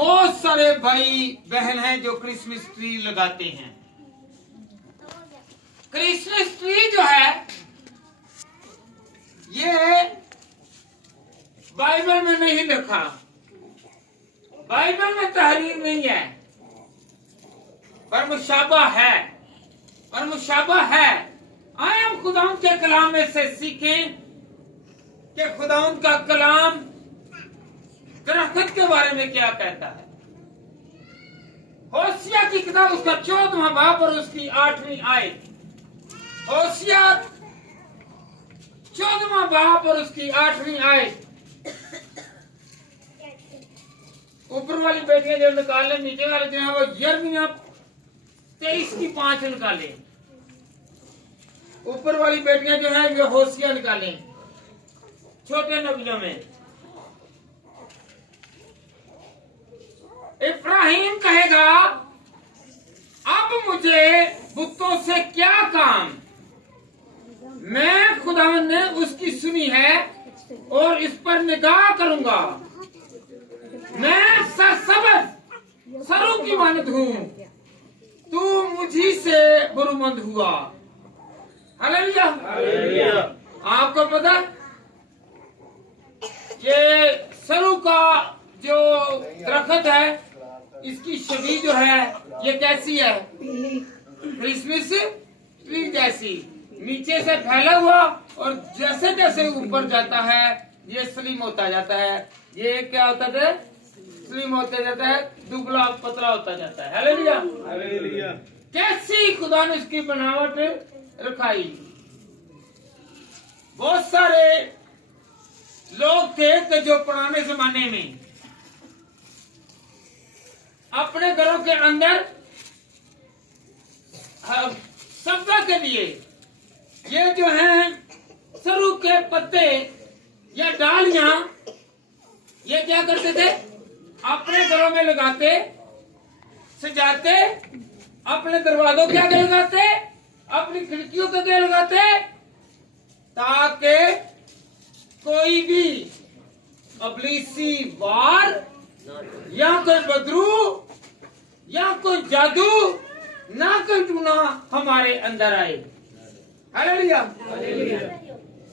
बहुत सारे भाई बहन हैं जो क्रिसमस ट्री लगाते हैं। क्रिसमस ट्री जो है ये बाइबल में नहीं लिखा, बाइबल में तहरीर नहीं है, पर मुशाबा है, पर मुशाबा है। आए हम खुदावंद के कलाम में से सीखें कि खुदावंद का कलाम दरख्त के बारे में क्या कहता है। होशिया की किताब उसका 14वां बाब और उसकी 8वीं आयत। होशिया 14वां बाब और उसकी 8वीं आयत। ऊपर वाली बेटियां जो निकाले, नीचे वाले जो है वो यिर्मयाह 23 की 5 निकाले। ऊपर वाली बेटियां जो है ये होशिया निकालें छोटे नबियों में। इब्राहिम कहेगा अब मुझे बुतों से क्या काम, मैं खुदावंद ने उसकी सुनी है और इस पर निगाह करूंगा। मैं सरसब्ज़ सरों की मानद हूँ, तू मुझी से बुरुमंद हुआ। हालेलुया। आपको पता ये सरू का जो दरख्त है इसकी शबी जो है ये कैसी है, क्रिसमस ट्री जैसी, नीचे से फैला हुआ और जैसे जैसे ऊपर जाता है ये स्लिम होता जाता है। ये क्या होता है, स्लिम होता जाता है, दुबला पतला होता जाता है। हालेलुया। हालेलुया। कैसी खुदा ने इसकी बनावट रखाई। बहुत सारे लोग थे कि जो पुराने जमाने में अपने घरों के अंदर सब्जा के लिए ये जो है सरू के पत्ते या डालियां ये क्या करते थे, अपने घरों में लगाते, सजाते, अपने दरवाजों के आगे लगाते, अपनी खिड़कियों के आगे लगाते, ताकि कोई भी अबलीसी वार या कोई बदरू या कोई जादू ना कोई टूना हमारे अंदर आए। हालेलुया।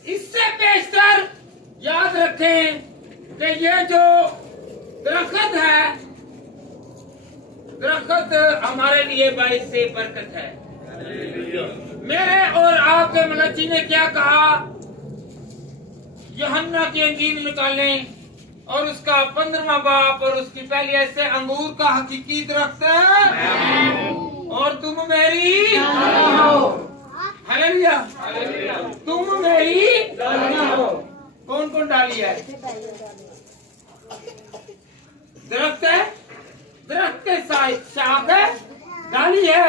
इससे बेशतर याद रखें कि ये जो दरख्त है, दरख्त हमारे लिए बाइस से बरकत है। मेरे और आपके मलची ने क्या कहा, यूहन्ना की इंजील निकालें और उसका 15वां बाब और उसकी पहली आयत से, अंगूर का हकीकी दरख्त है और तुम मेरी हो। हालेलुया। तुम मेरी हो। कौन कौन डाली है, दरख्त है, दरख्त के शाख है, डाली है,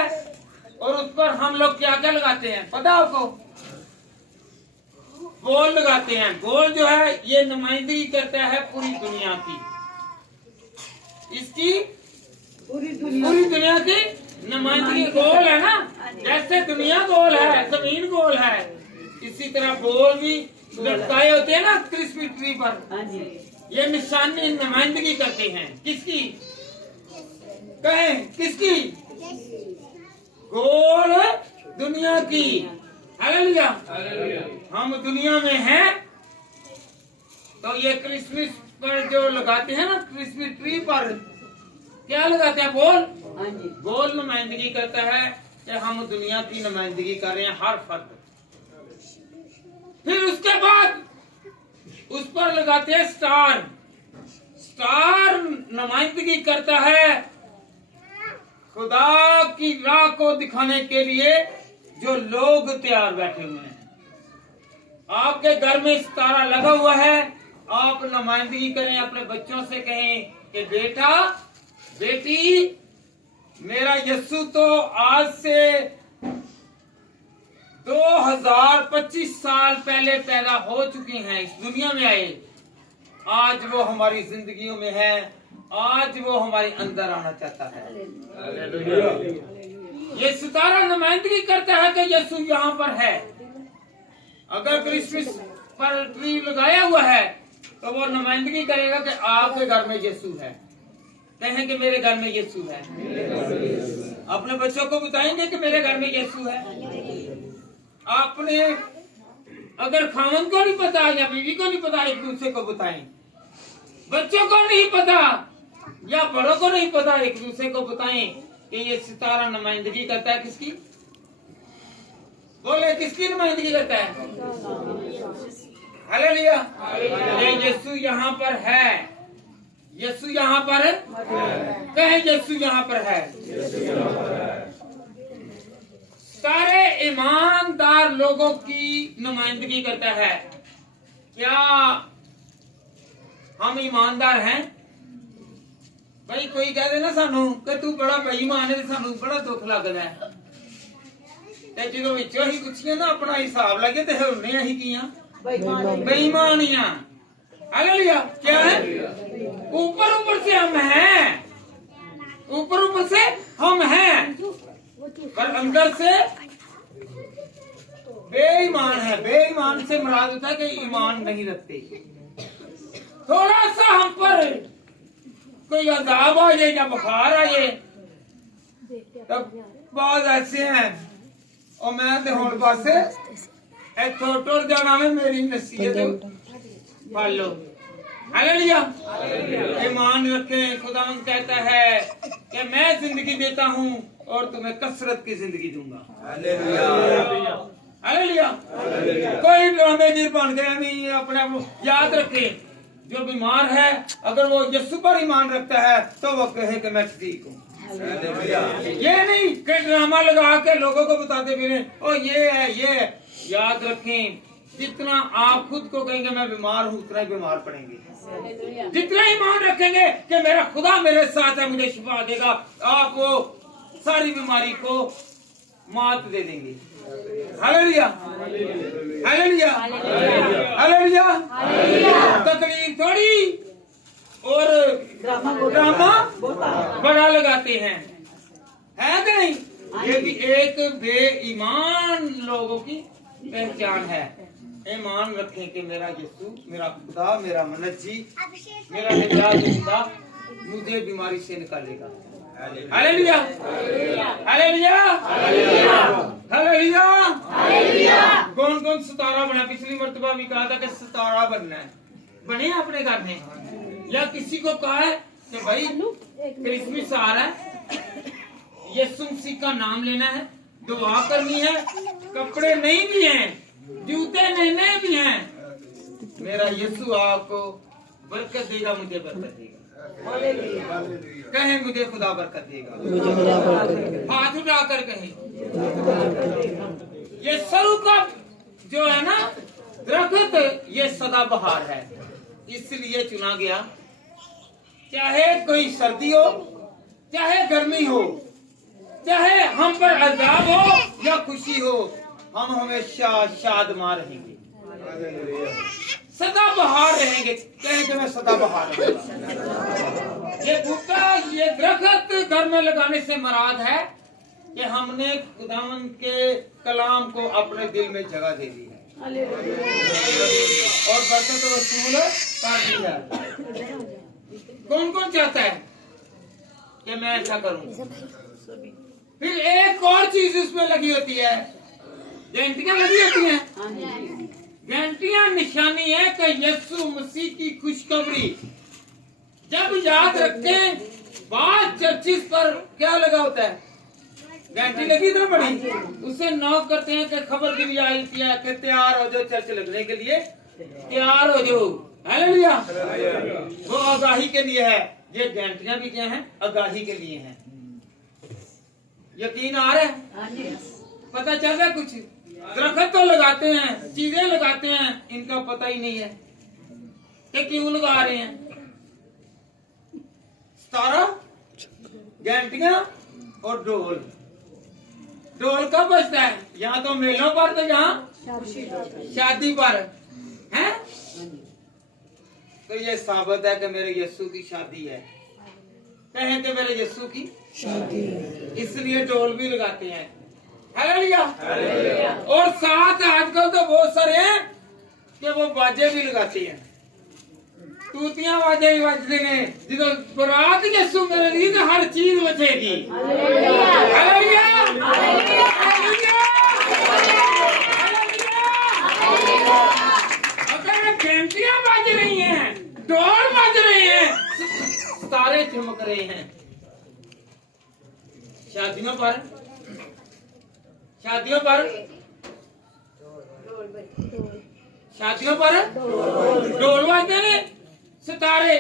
और उस पर हम लोग क्या क्या लगाते हैं पता आपको, गोल लगाते हैं। गोल जो है ये नुमाइंदगी करता है पूरी दुनिया की, इसकी पूरी दुनिया की नुमाइंदगी। गोल है ना, जैसे दुनिया गोल है, जमीन गोल है, इसी तरह गोल भी लटकाए होते हैं ना क्रिसमस ट्री पर। ये निशानी नुमाइंदगी करते हैं किसकी, कहें किसकी, गोल दुनिया की। हालेलुया। हम दुनिया में हैं तो ये क्रिसमस पर जो लगाते हैं ना, क्रिसमस ट्री पर क्या लगाते हैं, गोल। गोल नुमाइंदगी करता है कि हम दुनिया की नुमाइंदगी कर रहे हैं, हर फर्द। फिर उसके बाद उस पर लगाते हैं स्टार। स्टार नुमाइंदगी करता है खुदा की राह को दिखाने के लिए जो लोग तैयार बैठे हुए हैं। आपके घर में सितारा लगा हुआ है, आप नुमाइंदगी करें, अपने बच्चों से कहें कि बेटा बेटी मेरा यस्सु तो आज से 2025 साल पहले पैदा हो चुके हैं, इस दुनिया में आए, आज वो हमारी जिंदगियों में है, आज वो हमारे अंदर आना चाहता है। ये सितारा नुमाइंदगी करता है कि यीशु यहाँ पर है। अगर क्रिसमस पर ट्री लगाया हुआ है तो वो नुमाइंदगी करेगा कि आपके घर में यीशु है। कहें कि मेरे घर में यीशु है। अपने बच्चों को बताएंगे कि मेरे घर में यीशु है। आपने अगर खामन को नहीं पता या बीवी को नहीं पता, एक दूसरे को बताएं। बच्चों को नहीं पता या बड़ों को नहीं पता, एक दूसरे को बताएं कि ये सितारा नुमाइंदगी करता है किसकी? बोले किसकी नुमाइंदगी करता है? हालेलुया। ये यीशु यहाँ पर है। यीशु यहाँ पर है। कहें यीशु यहाँ पर है। सारे ईमानदार लोगों की नुमाइंदगी करता है। क्या हम ईमानदार हैं? भाई कोई कह देना सानू कि तू बड़ा बेईमान है, सानू बड़ा दुख लगता है। जो विचों ही कुछ ना अपना हिसाब लगे तो हमने यही किया बेईमानियां। हालेलुया। क्या है? ऊपर ऊपर से हम हैं, ऊपर ऊपर से हम हैं, पर अंदर से बेईमान है। बेईमान से मुराद होता है कि ईमान नहीं रखते। थोड़ा सा हम पर कोई अजाब आ जाए या बुखार आ जाए, तब बाद ऐसे हैं और मैं तो हुण बस इथों टुर जाना में मेरी नसीहत पढ़ लो। हालेलुया। ईमान रखें। खुदावंद कहता है कि मैं जिंदगी देता हूँ और तुम्हें कसरत की जिंदगी दूंगा। हालेलुया। कोई ड्रामेगीर बन गया नहीं। अपने आप याद रखें, जो बीमार है अगर वो यीशु पर ईमान रखता है तो वो कहे कि मैं ठीक हूँ। ये नहीं कि ड्रामा लगा के लोगों को बताते फिरे ओ ये है ये है। याद रखें, जितना आप खुद को कहेंगे मैं बीमार हूँ, उतना ही बीमार पड़ेंगे। जितना ईमान रखेंगे कि मेरा खुदा मेरे साथ है, मुझे शिफा देगा, आप वो सारी बीमारी को मात दे देंगे। हालेलुया। हालेलुया। हालेलुया। तकलीफ थोड़ी और ड्रामा बड़ा लगाते हैं, है कि नहीं? ये भी एक बेईमान लोगों की पहचान है। ईमान रखें कि मेरा यीशु, मेरा खुदा, मेरा मनजी, मेरा खुदा मुझे बीमारी से निकालेगा। हालेलुया। हालेलुया। हालेलुया। कौन कौन सितारा बना? पिछली मर्तबा भी कहा था कि सितारा बनना है। बने अपने घर में, या किसी को कहा है कि भाई क्रिसमस आ रहा है, यीशु मसीह का नाम लेना है, दुआ करनी है, कपड़े नहीं भी हैं, जूते नए भी हैं, मेरा यीशु आपको बरकत देगा, मुझे बरकत देगा। कहें मुझे खुदा बरकत देगा। हाथ उठाकर कहें। ये सरू का जो है ना दरख्त, ये सदाबहार है, इसलिए चुना गया। चाहे कोई सर्दी हो, चाहे गर्मी हो, चाहे हम पर अजाब हो या खुशी हो, हम हमेशा शादमां रहेंगे, सदा बहार रहेंगे। कहें कि मैं सदा बहार रहूंगा। ये बूटा, ये दरख्त घर में लगाने से मुराद है कि हमने खुदावंद के कलाम को अपने दिल में जगह दे दी है और बरकत वसूल कर दी है। कौन कौन चाहता है कि मैं ऐसा करूं? फिर एक और चीज उसमें लगी होती है, घंटियां लगी होती हैं। घंटियां निशानी है कि यीशु मसीह की खुशखबरी। जब याद रखें, बात चर्चिस पर क्या लगा होता है? घंटी लगी ना बड़ी, उससे नॉक करते हैं कि खबर भी आई थी कि तैयार हो जाओ, चर्च लगने के लिए तैयार हो जाओ। हालेलुया। वो आगाही के लिए है। ये घंटियां भी क्या हैं? आगाही के लिए हैं। यकीन आ रहा है? पता चल रहा है? कुछ दरख्त तो लगाते हैं, चीजें लगाते हैं, इनका पता ही नहीं है कि क्यों लगा रहे हैं। सितारा, घंटियां और ढोल। ढोल कब बजता है? यहाँ तो मेलों पर, तो यहाँ शादी पर है। तो ये साबित है कि मेरे यीशु की शादी है। कहें कि मेरे यीशु की शादी, इसलिए ढोल भी लगाते हैं। हालेलुया। और साथ आजकल तो बहुत सारे हैं कि वो बाजे भी लगाते हैं। तूतियां बजते ने जो बरात यसू मेरे लिए तो हर चीज बचेगी। Hallelujah hallelujah hallelujah. अगर घंटियां बज रही हैं, ढोल बज रहे हैं, सितारे चमक रहे हैं, शादियों पर ढोल बजते ने, सितारे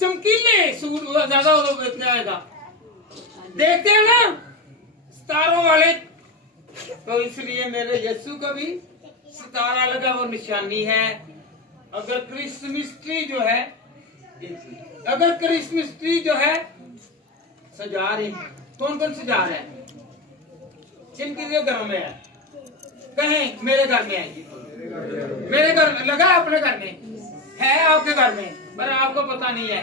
चमकीले सूट ज्यादा आएगा। देखते हैं ना सितारों वाले, तो इसलिए मेरे यीशु का भी सितारा लगा, वो निशानी है। अगर क्रिसमस ट्री जो है सजा रहे, कौन कौन सजा रहे हैं? जिनके घर में है, कहें मेरे घर में है, मेरे घर लगा, अपने घर में है, आपके घर में, पर आपको पता नहीं है।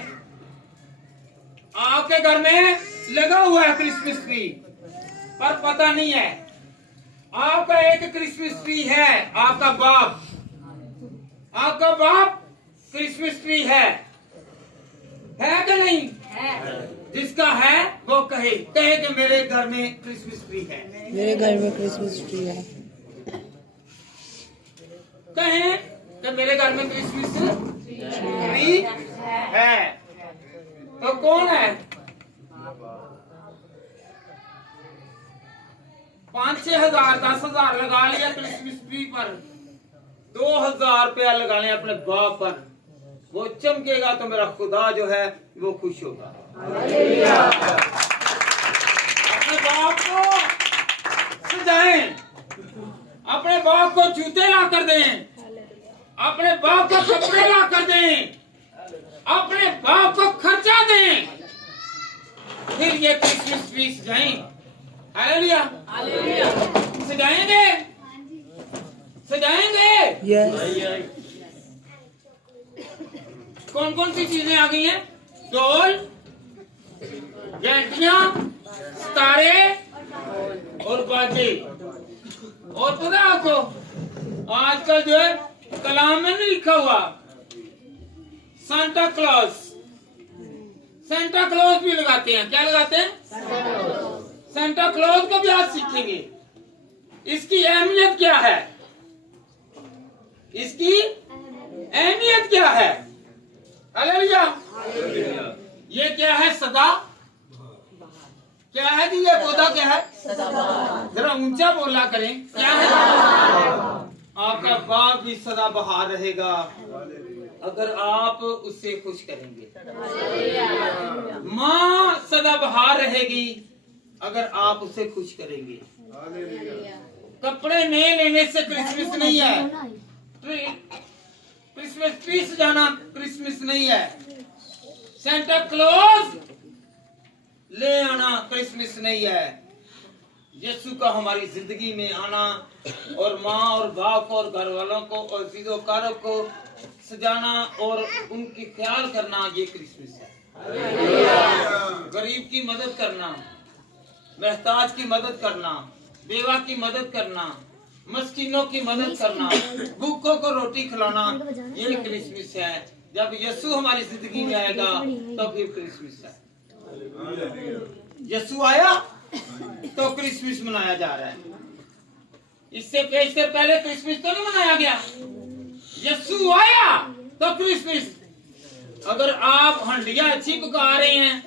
आपके घर में लगा हुआ है क्रिसमस ट्री, पर पता नहीं है। आपका एक क्रिसमस ट्री है, आपका बाप क्रिसमस ट्री है कि नहीं? है। जिसका है वो कहे कि मेरे घर में क्रिसमस ट्री है, मेरे घर में क्रिसमस ट्री है। कहें कि मेरे घर में क्रिसमस ट्री है। तो कौन है? 5-6 हजार 10 हजार लगा लिया क्रिसमस ट्री पर, 2000 रुपया लगा लिया अपने बाप पर, वो चमकेगा तो मेरा खुदा जो है वो खुश होगा। अपने बाप को सजाएं, अपने बाप को जूते ला कर दें, अपने बाप को कपड़े ला कर दें, अपने बाप को खर्चा दें, फिर ये क्रिसमस ट्री सजाएं। Hallelujah hallelujah. सजाएंगे यस। कौन कौन सी चीजें आ गई हैं? ढोल, घंटियां, सितारे और बाजे। और पता है आपको आजकल जो है कलाम में नहीं लिखा हुआ सांता क्लॉज भी लगाते हैं। क्या लगाते हैं? सांता क्लॉज को भी आज सीखेंगे। इसकी अहमियत क्या है? हालेलुया। ये क्या है? सदा क्या है जी? ये पौधा क्या है? जरा ऊंचा बोला करें, क्या है? आपका बाप भी सदा बहार रहेगा अगर आप उससे खुश करेंगे। माँ सदा बहार रहेगी अगर आप उसे खुश करेंगे। कपड़े नए लेने से क्रिसमस नहीं है, क्रिसमस ट्री सजाना क्रिसमस नहीं है, सेंटा क्लॉज ले आना क्रिसमस नहीं है। यीशु का हमारी जिंदगी में आना और माँ और बाप और घर वालों को और चीजों को सजाना और उनकी ख्याल करना, ये क्रिसमस है। गरीब की मदद करना, मोहताज की मदद करना, बेवा की मदद करना, मस्कीनों की मदद करना, भूखों को रोटी खिलाना, ये क्रिसमस है। जब यीशु हमारी जिंदगी में आएगा तो फिर क्रिसमस है। यीशु आया तो क्रिसमस मनाया जा रहा है। इससे पहले क्रिसमस तो नहीं मनाया गया। यीशु आया तो क्रिसमस। अगर आप हंडिया अच्छी पका रहे हैं,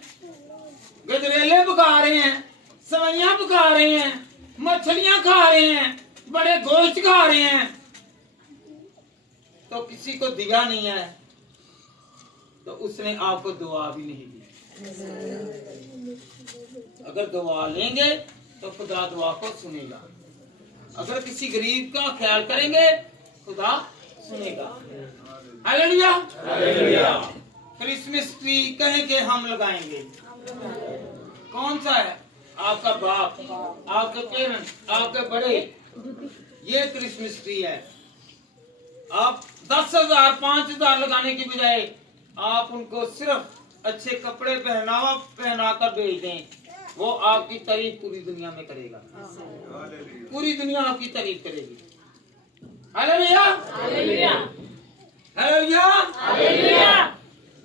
गजरेले पका रहे हैं, सवैयां पका रहे हैं, मछलियां खा रहे हैं, बड़े गोश्त खा रहे हैं, तो किसी को दिया नहीं है तो उसने आपको दुआ भी नहीं दी। अगर दुआ लेंगे तो खुदा दुआ को सुनेगा। अगर किसी गरीब का ख्याल करेंगे खुदा सुनेगा। Hallelujah hallelujah. क्रिसमस ट्री कहेंगे हम लगाएंगे। कौन सा है? आपका बाप, आपके पेरेंट्स, आपके बड़े, ये क्रिसमस ट्री है। आप 10,000 5,000 लगाने की बजाय आप उनको सिर्फ अच्छे कपड़े पहना कर भेज दें, वो आपकी तारीफ पूरी दुनिया में करेगा। पूरी दुनिया आपकी तारीफ करेगी। Hallelujah hallelujah hallelujah.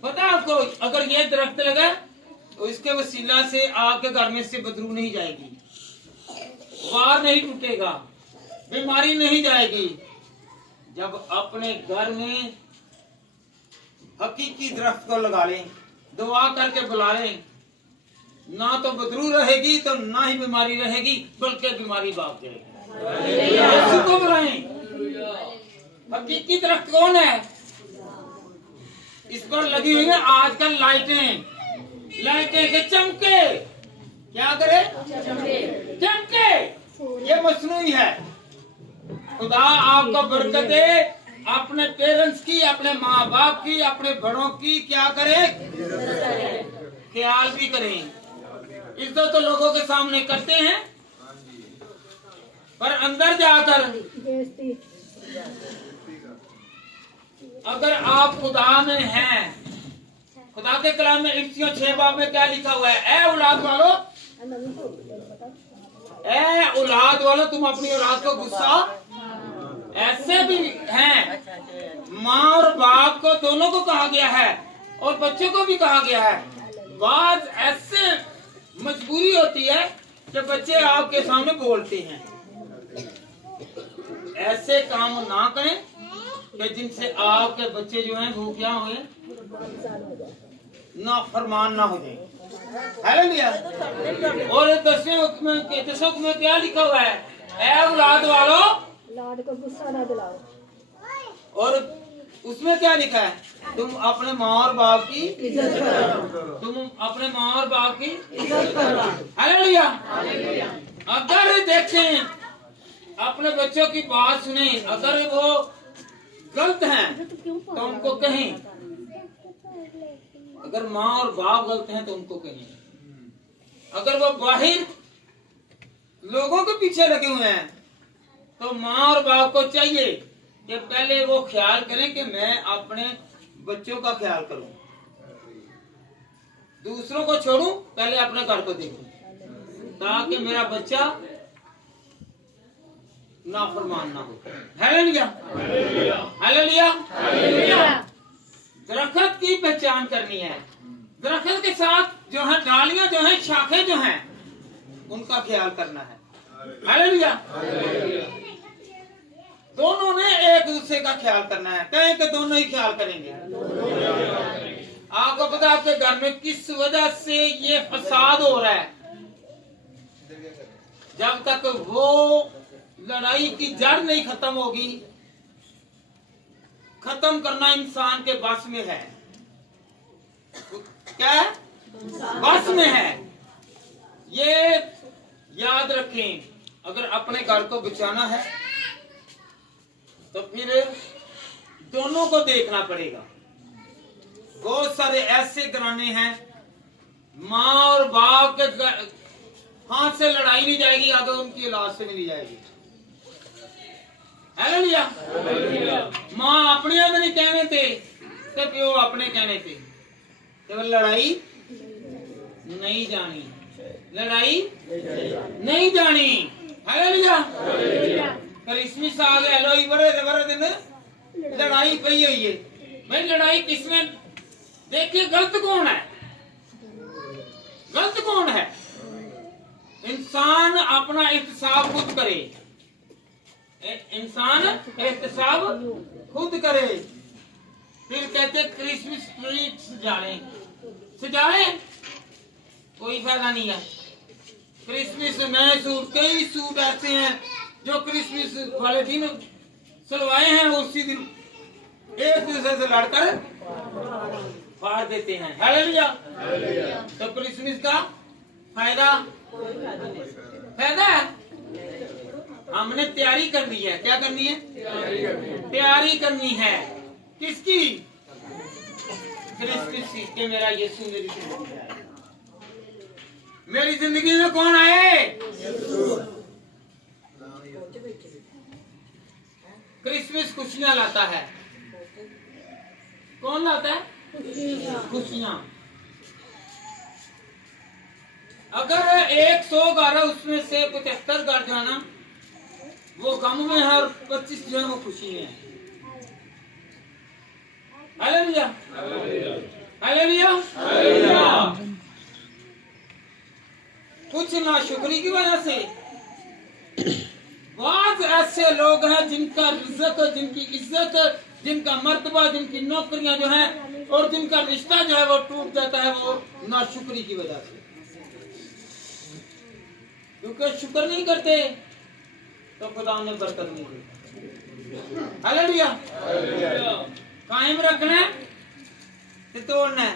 पता है आपको, अगर ये दरख्त लगा तो इसके वसीला से आपके घर में से बदबू नहीं जाएगी, वार नहीं टूटेगा, बीमारी नहीं जाएगी। जब अपने घर में हकीकी दरख्त को लगा लें, दुआ करके बुला लें, ना तो बदबू रहेगी तो ना ही बीमारी रहेगी, बल्कि बीमारी भाग जाएगी। यीशु को बुलाएं। हकीकी दरख्त कौन है? इस पर लगी हुई है आजकल लाइटें के चमके। क्या करे? चमके। ये मसनूई है। खुदा आपको बरकत दे। अपने पेरेंट्स की, अपने माँ बाप की, अपने बड़ों की क्या करें? ख्याल भी करें। इज्जत तो लोगों के सामने करते हैं, पर अंदर जाकर अगर आप खुदा में हैं, खुदा के कलाम में इफ्सियों 6 बाब में क्या लिखा हुआ है? ए औलाद वालों तुम अपनी औलाद को गुस्सा, ऐसे भी हैं, माँ और बाप को दोनों को कहा गया है और बच्चों को भी कहा गया है। बात ऐसे मजबूरी होती है कि बच्चे आपके सामने बोलते हैं, ऐसे काम ना करें कि जिनसे आपके बच्चे जो हैं वो क्या हुए? नाफरमान ना हो जाए। हालेलुया। और 10वें हुक्म में क्या लिखा हुआ है? ऐ औलाद वालों, लाड को गुस्सा ना दिलाओ। और उसमें क्या लिखा है? तुम अपने माँ और बाप की इज्जत करो। तुम अपने माँ और बाप की इज्जत करो। हालेलुया। अगर देखें, अपने बच्चों की बात सुने, अगर वो गलत हैं तो उनको कहें, अगर माँ और बाप गलत हैं तो उनको कहें। अगर वो बाहर लोगों के पीछे लगे हुए हैं तो माँ और बाप को चाहिए कि पहले वो ख्याल करें कि मैं अपने बच्चों का ख्याल करूं, दूसरों को छोड़ूं, पहले अपने घर को देखूं, ताकि मेरा बच्चा नाफरमान ना हो। हालेलुया। हालेलुया। दरख्त की पहचान करनी है। दरख्त के साथ जो है डालियां जो है, शाखें जो हैं, उनका ख्याल करना है। हालेलुया। दोनों ने एक दूसरे का ख्याल करना है। कहें कि दोनों ही ख्याल करेंगे। आपको पता है आपके घर में किस वजह से ये फसाद हो रहा है? जब तक वो लड़ाई की जड़ नहीं खत्म होगी, खत्म करना इंसान के बस में है। क्या है? बस में है। ये याद रखें। अगर अपने घर को बचाना है तो फिर दोनों को देखना पड़ेगा। बहुत सारे ऐसे घराने हैं, माँ और बाप के हाथ से लड़ाई नहीं जाएगी, आगे उनकी औलाद से मिली जाएगी। हालेलुया। माँ अपने आप नहीं कहने थे तो प्यो अपने कहने थे, केवल लड़ाई नहीं जानी, लड़ाई नहीं जानी। हालेलुया। क्रिसमस आ गया, लोई बड़े दिन लड़ाई पई हुई है। भाई लड़ाई किसमें? देखिए गलत कौन है? गलत कौन है? इंसान अपना एहतसाब खुद करे। इंसान एहतसाब खुद करे। फिर कहते क्रिसमस ट्री सजाए, कोई फायदा नहीं है। क्रिसमस नए सूट, कई सूट ऐसे हैं जो क्रिसमस वाले दिन सिलवाए हैं, उसी दिन एक दूसरे से लड़कर फाड़ देते हैं। हालेलुया। तो क्रिसमस का फायदा है? हमने तैयारी करनी है। क्या करनी है? तैयारी करनी है। किसकी? क्रिसमस की। कि मेरा यीशु मेरी जिंदगी में आए। मेरी जिंदगी में कौन आए? क्रिसमस खुशियां लाता है। कौन लाता है? खुशियां। अगर 100 घर है, उसमें से 75 घर जो है ना वो गम में है और 25 जो है वो खुशी में है। Hallelujah hallelujah. कुछ नाशुक्री की वजह से बहुत ऐसे लोग हैं जिनका इज्जत, जिनकी इज्जत, जिनका मर्तबा, जिनकी नौकरियां जो हैं और जिनका रिश्ता जो है वो टूट जाता है, वो नाशुक्री की वजह से। क्योंकि शुक्र नहीं करते तो खुदा ने बरकत नहीं दी। हालेलुया। कायम रखना है कि तोड़ना है?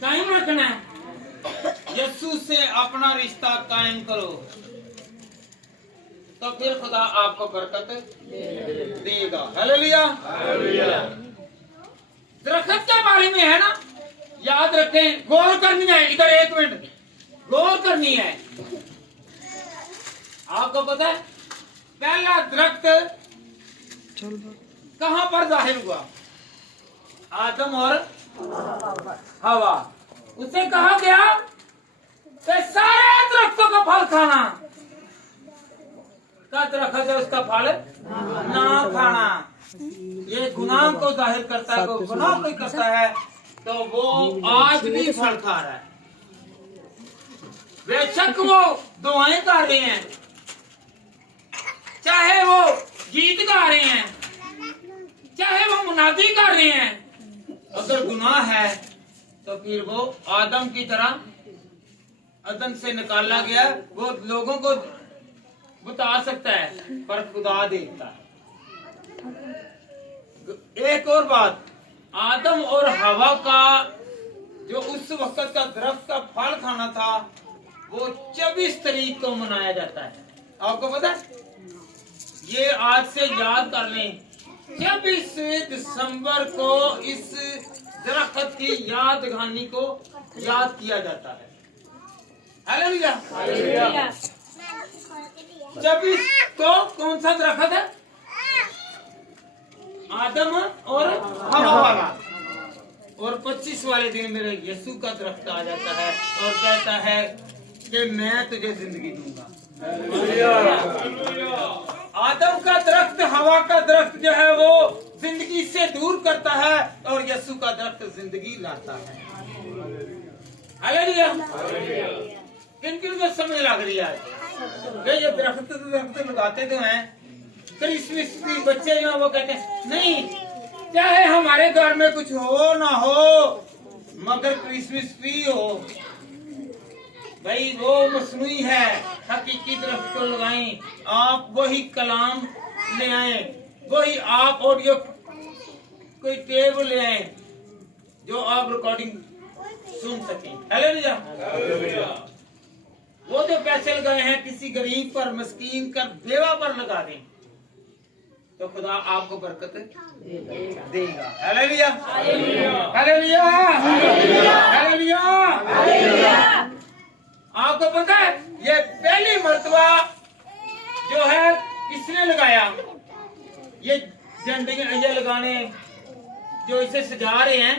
कायम रखना है। यीशु से अपना रिश्ता कायम करो तो फिर खुदा आपको बरकत देगा। हालेलुया। दरख्त के बारे में है ना, याद रखें, गौर करनी है। इधर एक मिनट गौर करनी है। आपको पता है पहला दरख्त कहां पर जाहिर हुआ? आदम और हवा। उसे कहा गया कि सारे दरख्तों का फल खाना, का दरख्त है उसका फल ना खाना। ये गुनाह को जाहिर करता है। कोई गुनाह कोई करता है तो वो आज भी फल खा रहा है। बेशक वो दुआएं कर रहे हैं, चाहे वो गीत गा रहे हैं, चाहे वो मुनादी कर रहे हैं, अगर गुनाह है तो फिर वो आदम की तरह अदन से निकाला गया, वो लोगों को बता सकता है पर खुदा देखता है। एक और बात, आदम और हवा का जो उस वक्त का दरख्त का फल खाना था वो 24 तारीख को मनाया जाता है। आपको पता है? ये आज से याद कर लें, 24 दिसंबर को इस दरख्त की याद दहानी को याद किया जाता है। हालेलुया। 24 को कौन सा दरख्त है? आदम और हवा वाला। और 25 वाले दिन मेरे यीशु का दरख्त आ जाता है और कहता है कि मैं तुझे जिंदगी दूंगा। आदम का दरख्त, हवा का दरख्त जो है वो जिंदगी से दूर करता है और यीशु का दरख्त जिंदगी लाता है। हालेलुया। किन किन को समझ लग रही है? ये दरख्त लगाते तो हैं, क्रिसमस के बच्चे जो वो कहते हैं नहीं, चाहे हमारे घर में कुछ हो ना हो मगर क्रिसमस ट्री हो। भाई वो मसनूई है, हकीकी दरख्त को लगाएं। आप वही कलाम ले आए, वही आप ऑडियो कोई टेप ले आए जो आप रिकॉर्डिंग सुन सकें। हालेलुया। वो जो पैसे लगाए हैं किसी गरीब पर, मस्कीन पर, बेवा पर लगा दें तो खुदा आपको बरकत देगा। Hallelujah hallelujah hallelujah. आपको पता है ये पहली मर्तबा जो है किसने लगाया? ये झंडे ये लगाने जो इसे सजा रहे हैं,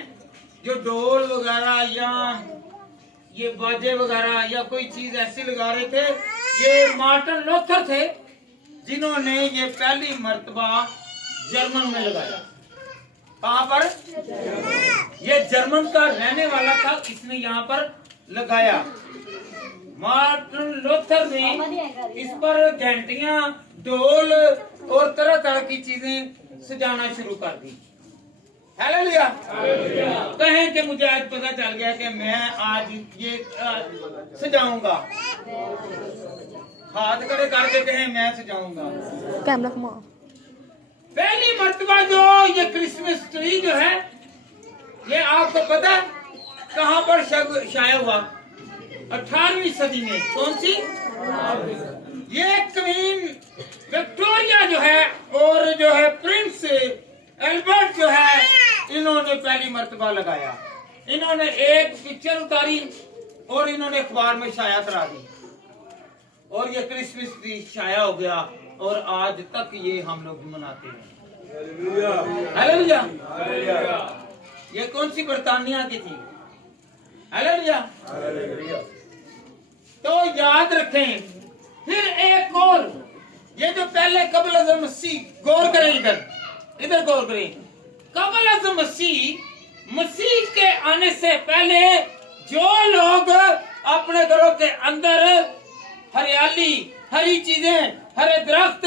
जो ढोल वगैरह या ये बाजे वगैरह या कोई चीज ऐसी लगा रहे थे, ये मार्टिन लूथर थे जिन्होंने ये पहली मर्तबा जर्मन में लगाया। कहाँ पर? ये जर्मन का रहने वाला था, इसने यहाँ पर लगाया। मार्टिन लूथर ने इस पर घंटियां, ढोल और तरह तरह की चीजें सजाना शुरू कर दी। हालेलुया। कहें कि मुझे आज पता चल गया कि मैं आज ये सजाऊंगा। हाथ खड़े करके कहें मैं सजाऊंगा। कैमरा घुमाओ। पहली मर्तबा जो ये क्रिसमस ट्री जो है ये आपको पता है कहाँ पर शाया हुआ? 18वीं सदी में। कौन सी? ये क्वीन विक्टोरिया जो है और जो है प्रिंस एल्बर्ट जो है, इन्होंने पहली मर्तबा लगाया। इन्होंने एक पिक्चर उतारी और इन्होंने अखबार में शाया करा दी और ये क्रिसमस ट्री शाया हो गया और आज तक ये हम लोग मनाते हैं। हालेलुया। ये कौन सी बर्तानिया की थी? हालेलुया। तो याद रखें। फिर एक और, ये जो पहले कबल अज़ल मसीह, गौर करें, इधर इधर गौर करें। कबल मसीह, मसीह के आने से पहले जो लोग अपने घरों के अंदर हरियाली, हरी चीजें, हरे दरख्त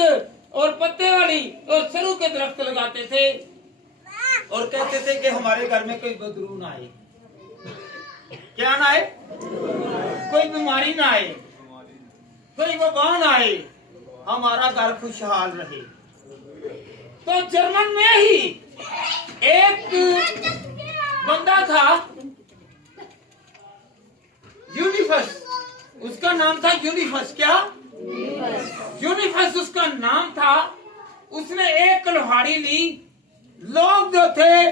और पत्ते वाली और सरू के दरख्त लगाते थे और कहते थे कि हमारे घर में कोई बदरू ना आए, क्या ना आए, कोई बीमारी ना आए, कोई वबा ना आए, हमारा घर खुशहाल रहे। तो जर्मन में ही एक बंदा था यूनिफस, उसका नाम था यूनिफस। क्या? यूनिफस उसका नाम था। उसने एक लोहाड़ी ली। लोग जो थे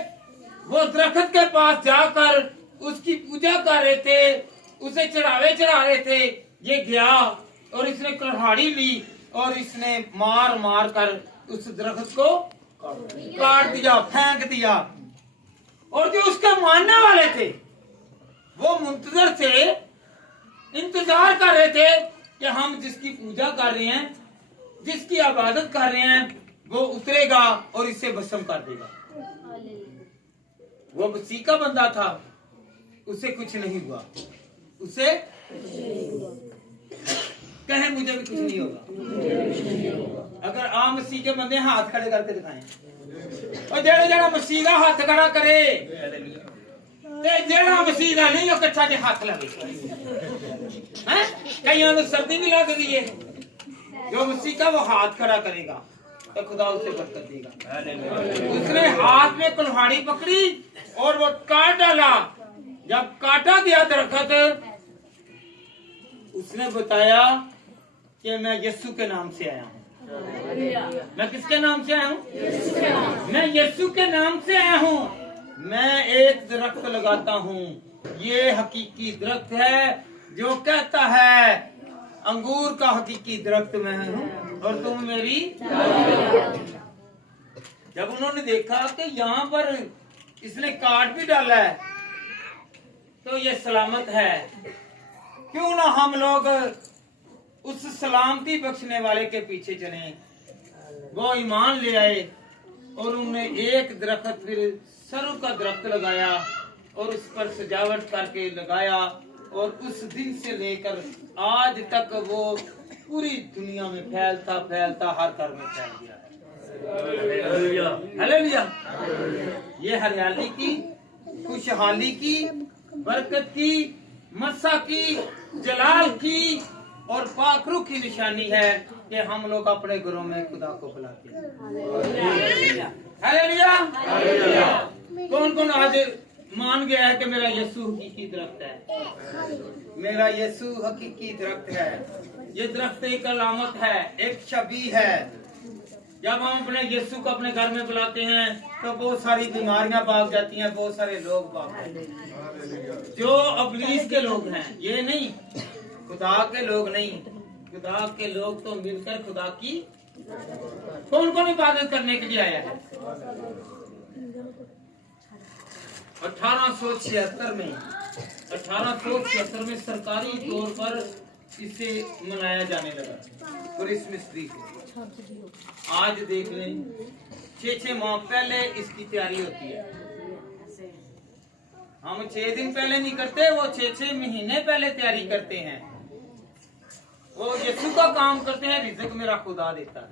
वो दरख्त के पास जाकर उसकी पूजा कर रहे थे, उसे चढ़ावे चढ़ा रहे थे। ये गया और इसने कुल्हाड़ी ली और इसने मार मार कर उस दरख्त को काट दिया, फेंक दिया। और जो उसके मानने वाले थे वो मुंतजर थे, इंतजार कर रहे थे कि हम जिसकी पूजा कर रहे हैं, जिसकी इबादत कर रहे हैं, वो उतरेगा और इसे भस्म कर देगा। वो मसीह का बंदा था, उसे कुछ नहीं हुआ। उसे कहे मुझे भी कुछ नहीं होगा। अगर आम मसीह के बंदे हाथ खड़े करके दिखाएं और जेड़ा जेड़ा मसीह का हाथ खड़ा करे ते जेड़ा मसीह का नहीं, कट्ठा के हाथ लगे। हैं? कईयों को सर्दी भी लग रही है। जो मसीह का वो हाथ खड़ा करेगा तो खुदा उसे बरकत देगा। उसने हाथ में कुल्हाड़ी पकड़ी और वो काट डाला। जब काटा गया दरख्त, उसने बताया कि मैं यीशु के नाम से आया हूँ। मैं किसके नाम से आया हूँ? मैं यीशु के नाम से आया हूँ। मैं एक दरख्त लगाता हूँ, ये हकीकी दरख्त है जो कहता है अंगूर का हकीकी दरख्त मैं हूँ और तुम मेरी। जब उन्होंने देखा कि यहाँ पर इसने काट भी डाला है तो ये सलामत है, क्यों ना हम लोग उस सलामती बख्शने वाले के पीछे चलें। वो ईमान ले आए और उन्होंने एक दरख्त फिर सरू का दरख्त लगाया और उस पर सजावट करके लगाया और उस दिन से लेकर आज तक वो पूरी दुनिया में फैलता फैलता हर घर में फैल गया है। हालेलुया। ये हरियाली की, खुशहाली की, बरकत की, मसा की, जलाल की और पाखरू की निशानी है कि हम लोग अपने घरों में खुदा को बुलाते हैं। हालेलुया। कौन कौन आज मान गया है कि मेरा यीशु हकीकी दरख्त है? मेरा यीशु हकीकी दरख्त है। ये दरख्त एक अलामत है, एक छवि है। जब हम अपने यीशु को अपने घर में बुलाते हैं तो बहुत सारी बीमारियां भाग जाती हैं, बहुत सारे लोग भाग जाते हैं। जो अबलीस के लोग हैं, ये नहीं, खुदा के लोग नहीं। खुदा के लोग तो मिलकर खुदा की कौन कौन इबादत करने के लिए आया है? 1876 में सरकारी तौर पर इसे मनाया जाने लगा, क्रिसमस ट्री को। आज देख लें, 6 माह पहले इसकी तैयारी होती है। हम 6 दिन पहले नहीं करते, वो 6 महीने पहले तैयारी करते हैं। वो यीशु का काम करते हैं, रिज़्क मेरा खुदा देता है।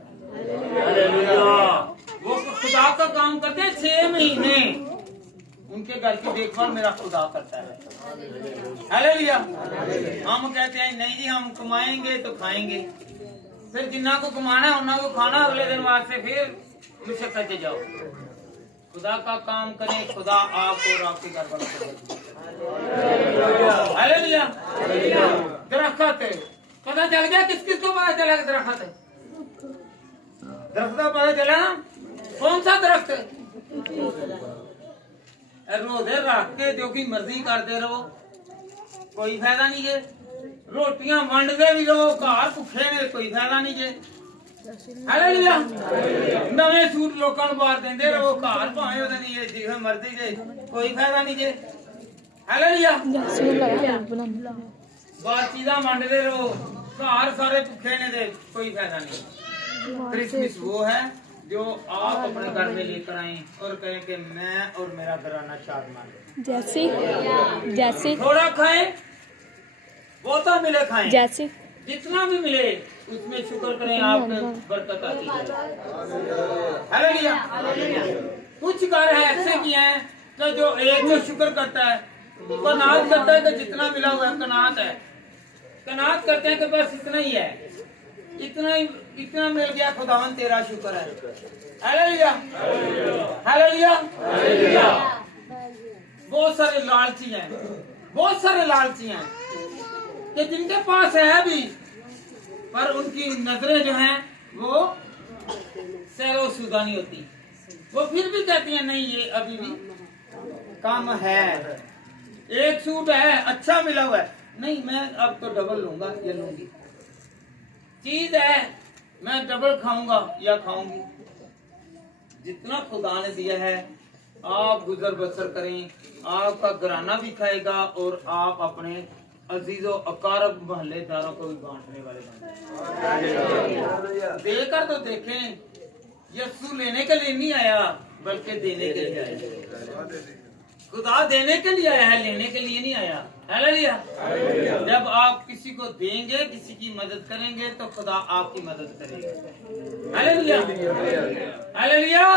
वो खुदा का काम करते हैं 6 महीने, उनके घर की देखभाल मेरा खुदा करता है। हालेलुया। हम कहते हैं नहीं जी हम कमाएंगे तो खाएंगे, फिर जिन्ना को कमाना है उन्ना को खाना, अगले दिन वास्ते फिर मुशक्कत से जाओ। खुदा का काम करें, खुदा आपको और आपके घर वालों को। हालेलुया। दरख्त पता चल गया, किस किस को पता चला दरख्त? दरख्त का पता चला ना? कौन सा दरख्त? रोजे रख के जो की मर्जी करते रहो, कोई फायदा नहीं है। रोटियां वंडते भी रहो, घर भुखे में कोई फायदा नहीं है। हालेलुया। नवे सूट लोगों को बाहर देंदे रहो, घर भावे ओदे नहीं है, जिਵੇਂ मर्जी दे, कोई फायदा नहीं है। हालेलुया। बाहर चीज़ां वंडते रहो, घर सारे भुखे ने दे, कोई फायदा नहीं। क्रिसमस वो है जो आप अपने घर में लेकर आए और कहें कि मैं और मेरा घराना शादमान। जैसे जैसे थोड़ा खाएं, बहुता मिले खाएं, जैसे जितना भी मिले उसमें शुक्र करें, आपके बरकत आती है। हालेलुया। कुछ घर है ऐसे किए हैं कि जो एक तो शुक्र करता है, कनात करता है कि जितना मिला हुआ है कनात है, कनात करते हैं कि बस इतना ही है, इतना मिल गया, खुदावन तेरा शुक्र है। Hallelujah, hallelujah. बहुत सारे लालची हैं, बहुत सारे लालची हैं कि जिनके पास है भी, पर उनकी नजरें जो हैं वो सैरो शुदा नहीं होती। वो फिर भी कहती हैं नहीं ये अभी भी कम है, एक सूट है अच्छा मिला हुआ है, नहीं मैं अब तो डबल लूंगा या लूंगी, चीज है मैं डबल खाऊंगा या खाऊंगी। जितना खुदा ने दिया है आप गुजर बसर करें, आपका घराना भी खाएगा और आप अपने अजीजों अकारब मोहल्लेदारों को भी बांटने वाले बने। देकर तो देखें, यीशु लेने के लिए नहीं आया बल्कि देने के लिए आया। खुदा देने के लिए आया है, लेने के लिए नहीं आया। हालेलुया। जब आप किसी को देंगे, किसी की मदद करेंगे तो खुदा आपकी मदद करेगा। Hallelujah, hallelujah.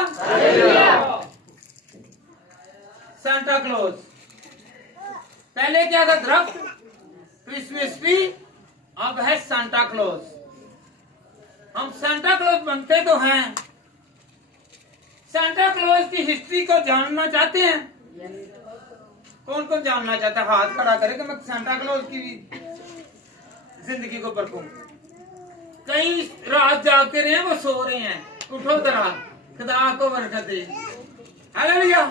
सांता क्लॉज पहले क्या था? दरख्त, क्रिसमस ट्री, अब है सांता क्लॉज। हम सांता क्लॉज बनते तो हैं। सांता क्लॉज की हिस्ट्री को जानना चाहते हैं? कौन कौन जानना चाहता है? हाथ खड़ा करे कि मैं सांता क्लॉज की जिंदगी को परखूं। कई रात जागते रहे, वो सो रहे हैं। उठो जरा, खुदा को बरकत दे। Hallelujah.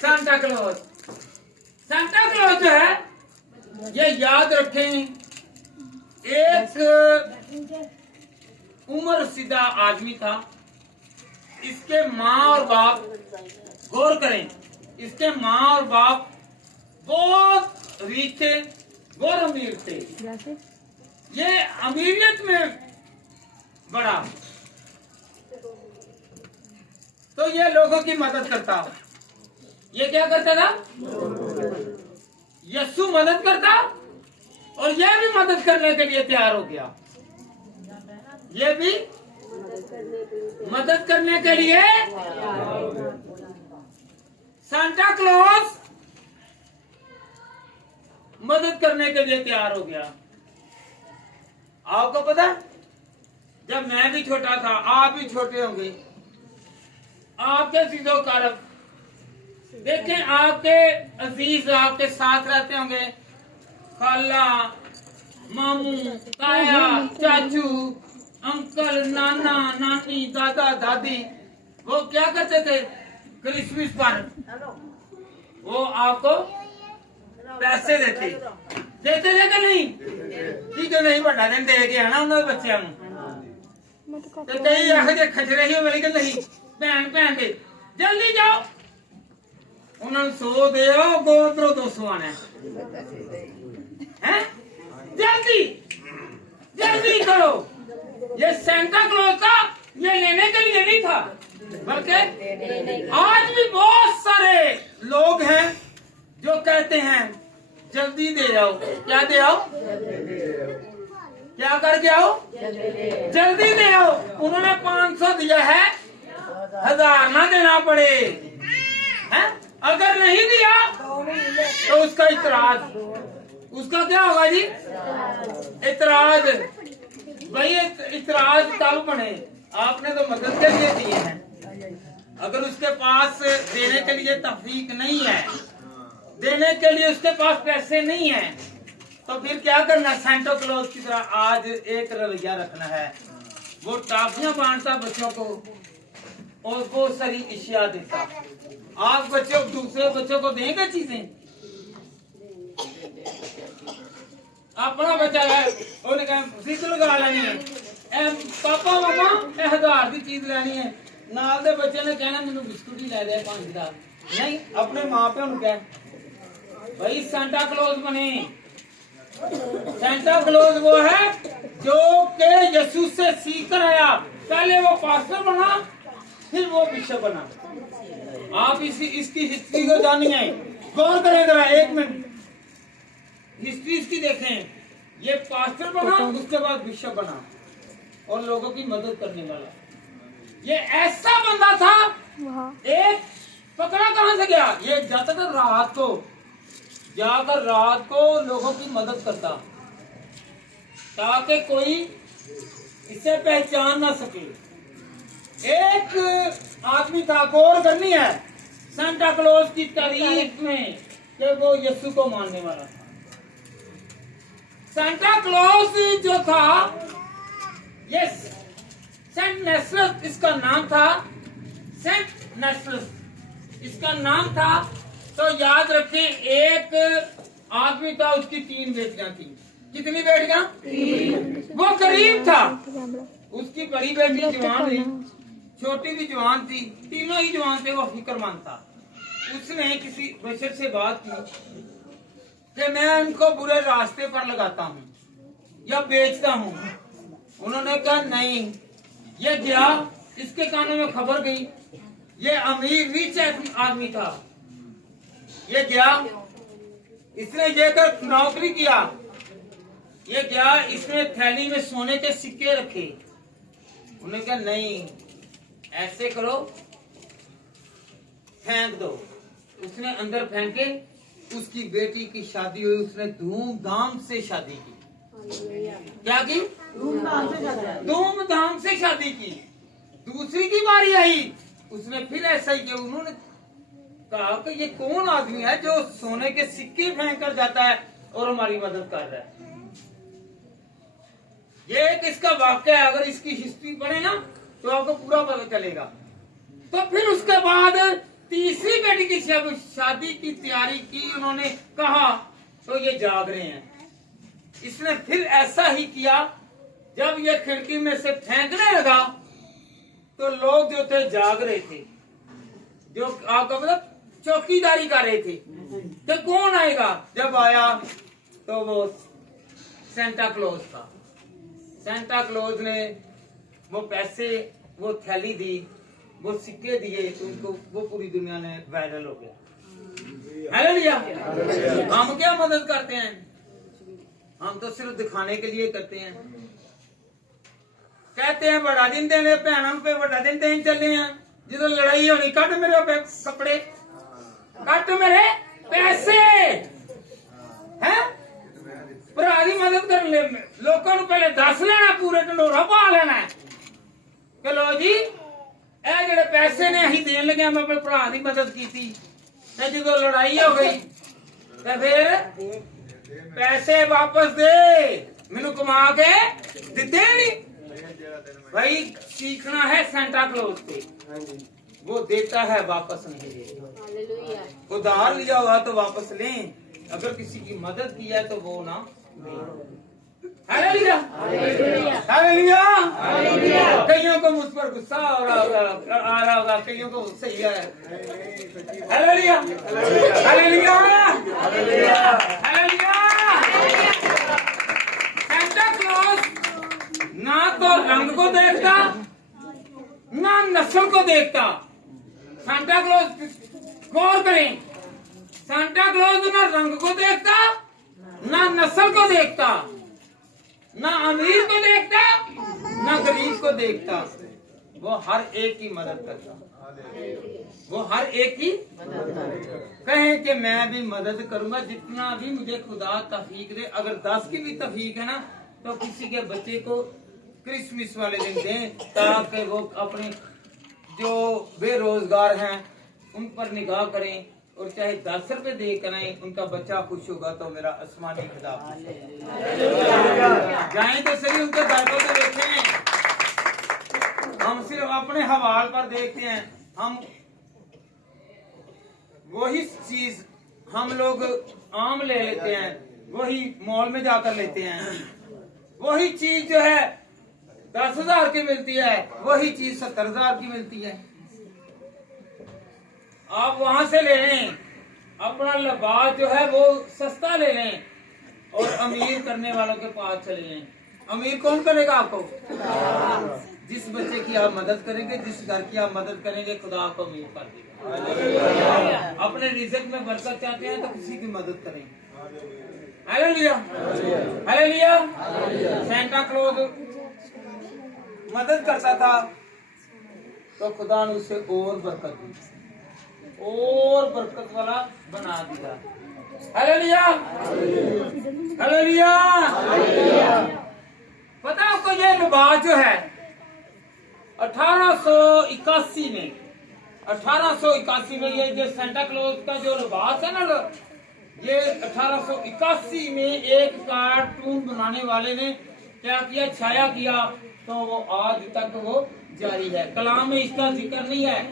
Santa Claus, Santa Claus जो है ये याद रखें, एक उम्र सीधा आदमी था। इसके माँ और बाप, गौर करें, इसके माँ और बाप बहुत रीच थे, बहुत अमीर थे। ये अमीरियत में बड़ा, तो ये लोगों की मदद करता। ये क्या करता था? यीशु मदद करता और यह भी मदद करने के लिए तैयार हो गया। ये भी मदद करने के लिए सांता क्लॉज मदद करने के लिए तैयार हो गया। आपको पता, जब मैं भी छोटा था, आप भी छोटे होंगे, आपके चीजों कारक देखें, आपके अजीज आपके साथ रहते होंगे, खाला, मामू, ताया, चाचू, अंकल, नाना, नानी, दादा, दादी। वो क्या करते थे? क्रिसमस पर वो आपको पैसे देते थे कि नहीं? ठीक है, नहीं बड़ा दिन दे के आना उन्होंने बच्चों को। तो कई ऐसे खचरे ही मिले कि नहीं, भैन भैन दे जल्दी जाओ, उन्होंने 100 दे, गोत्रो 200 आना है, जल्दी जल्दी करो। ये सांता क्लॉज था, ये लेने के लिए नहीं था, बल्कि आज भी बहुत सारे लोग हैं जो कहते हैं जल्दी दे आओ। क्या दे आओ? क्या करके आओ? जल्दी दे आओ। उन्होंने 500 दिया है, 1000 ना देना पड़े, हैं? अगर नहीं दिया तो उसका इतराज, उसका क्या होगा जी? इतराज। भाई इतराज तब बने, आपने तो मदद के लिए दिए हैं, अगर उसके पास देने के लिए तौफीक नहीं है, देने के लिए उसके पास पैसे नहीं है, तो फिर क्या करना? सांता क्लॉज की तरह आज एक रवैया रखना है। वो टॉफियां बांटता बच्चों को और बहुत सारी अशिया देता। आप बच्चों दूसरे बच्चों को देंगे चीजें? अपना बच्चा है, उन्हें कहा जिद लगा लेनी है, पापा मामा 1000 की चीज लेनी है, नाल दे बच्चे ने कहना मैंने बिस्कुट ही लै दे 5 का। नहीं, अपने माँ प्यो ਨੂੰ कह भाई सांता क्लॉज बने। सांता क्लॉज वो है जो के यीशु से सीख कर आया, पहले वो पास्टर बना, फिर वो बिशप बना। आप इसकी हिस्ट्री को जानिए, गौर करें जरा 1 मिनट, हिस्ट्री इसकी देखें। ये पास्टर बना, उसके बाद बिशप बना और लोगों की मदद करने वाला। ये ऐसा बंदा था, एक पकड़ा कहां से गया, ये जाता था रात को, जाकर रात को लोगों की मदद करता ताकि कोई इसे पहचान ना सके। एक आदमी था, गौर करनी है, सांता क्लॉज की तारीफ में कि वो यीशु को मानने वाला था। सांता क्लॉज जो था, ये सेंट नेस्लस इसका नाम था, सेंट नेस्लस इसका नाम था। तो याद रखें, एक आदमी था, उसकी 3 बेटियां थी। कितनी बेटियां? 3। वो गरीब था, उसकी बड़ी बेटी जवान थी, छोटी भी जवान थी, तीनों ही जवान थे। वो फिक्रमंद था। उसने किसी बशर से बात की कि मैं इनको बुरे रास्ते पर लगाता हूँ या बेचता हूँ। उन्होंने कहा नहीं। ये गया, इसके कानों में खबर गई, ये अमीर रिच आदमी था। ये गया, इसने ये कर नौकरी किया। ये गया, इसने थैली में सोने के सिक्के रखे। उन्होंने कहा नहीं, ऐसे करो, फेंक दो। उसने अंदर फेंके, उसकी बेटी की शादी हुई। उसने धूमधाम से शादी की। क्या की? धूमधाम से शादी की। दूसरी की बारी आई, उसने फिर ऐसा ही किया। उन्होंने कहा कि ये कौन आदमी है जो सोने के सिक्के फेंक कर जाता है और हमारी मदद कर रहा है। ये एक इसका वाक्य है, अगर इसकी हिस्ट्री पढ़े ना तो आपको पूरा पता चलेगा। तो फिर उसके बाद तीसरी बेटी की शादी की तैयारी की। उन्होंने कहा तो ये जाग रहे हैं। इसने फिर ऐसा ही किया। जब ये खिड़की में से फेंकने लगा तो लोग जो थे जाग रहे थे, जो आपका मतलब चौकीदारी कर रहे थे कि कौन आएगा। जब आया तो वो सेंटा क्लॉज था। सेंटा क्लॉज ने वो पैसे, वो थैली दी, वो सिक्के दिए, तो उनको वो पूरी दुनिया में वायरल हो गया। हालेलुया। हम क्या मदद करते हैं? हम तो सिर्फ दिखाने के लिए करते हैं। कहते हैं बड़ा दिन देने भैनों पे, बड़ा दिन देने चले हैं। जो लड़ाई होनी, कट मेरे कपड़े, कट मेरे पैसे हैं। भरा की मदद कर ले। लोगों को पहले दस लेना, पूरे ढंडोरा पा लेना कि लो जी ए जेडे पैसे ने अही देन लगे, मैं अपने भरा की मदद की थी। जो लड़ाई हो गई तो फिर पैसे वापस दे, मैनू कमा के दिते नहीं। भाई सीखना है सेंटा क्लॉज से, वो देता है, वापस नहीं देता। उधार लिया हुआ तो वापस लें, अगर किसी की मदद की है तो वो ना हालेलुया, हालेलुया। कईयों को मुझ पर गुस्सा आ रहा होगा, कईयों को सही है। Hallelujah, hallelujah, hallelujah. Santa Claus ना तो रंग को देखता, ना नस्ल को देखता। सेंटा क्लॉज, गौर करें, सेंटा क्लॉज ना रंग को देखता, ना नस्ल को देखता, ना अमीर को देखता, ना गरीब को देखता। वो हर एक की मदद करता। वो हर एक की कहें कि मैं भी मदद करूंगा, जितना भी मुझे खुदा तौफीक दे। अगर 10 की भी तौफीक है ना, तो किसी के बच्चे को क्रिसमस वाले दिन दें, ताकि वो अपने जो बेरोजगार हैं उन पर निगाह करें, और चाहे 10 रुपए दे करें, उनका बच्चा खुश होगा तो मेरा आसमानी खुदा। जाएं तो सही उनके दर्दों से देखें। हम सिर्फ अपने हवाल पर देखते हैं। हम वही चीज हम लोग आम ले लेते हैं, वही मॉल में जाकर लेते हैं। वही चीज जो है 10,000 की मिलती है, वही चीज 70,000 की मिलती है। आप वहां से ले लें, अपना लिबास जो है वो सस्ता ले लें और अमीर करने वालों के पास चले जाएं। अमीर कौन करेगा आपको? जिस बच्चे की आप मदद करेंगे, जिस घर की आप मदद करेंगे, खुदा आपको अमीर कर देगा। अपने रिज़्क में बरकत चाहते हैं तो किसी की मदद करें। Hallelujah, hallelujah. सेंटा क्लॉज मदद करता था तो खुदा ने उसे और बरकत दी, और बरकत वाला बना दिया। Hallelujah, hallelujah. पता आपको ये लिबास जो है 1881 में ये जो सेंटा क्लॉज का जो लिबास है ना, ये 1881 में एक कार्टून बनाने वाले ने क्या किया, छाया किया, तो वो आज तक वो जारी है। कलाम में इसका जिक्र नहीं है,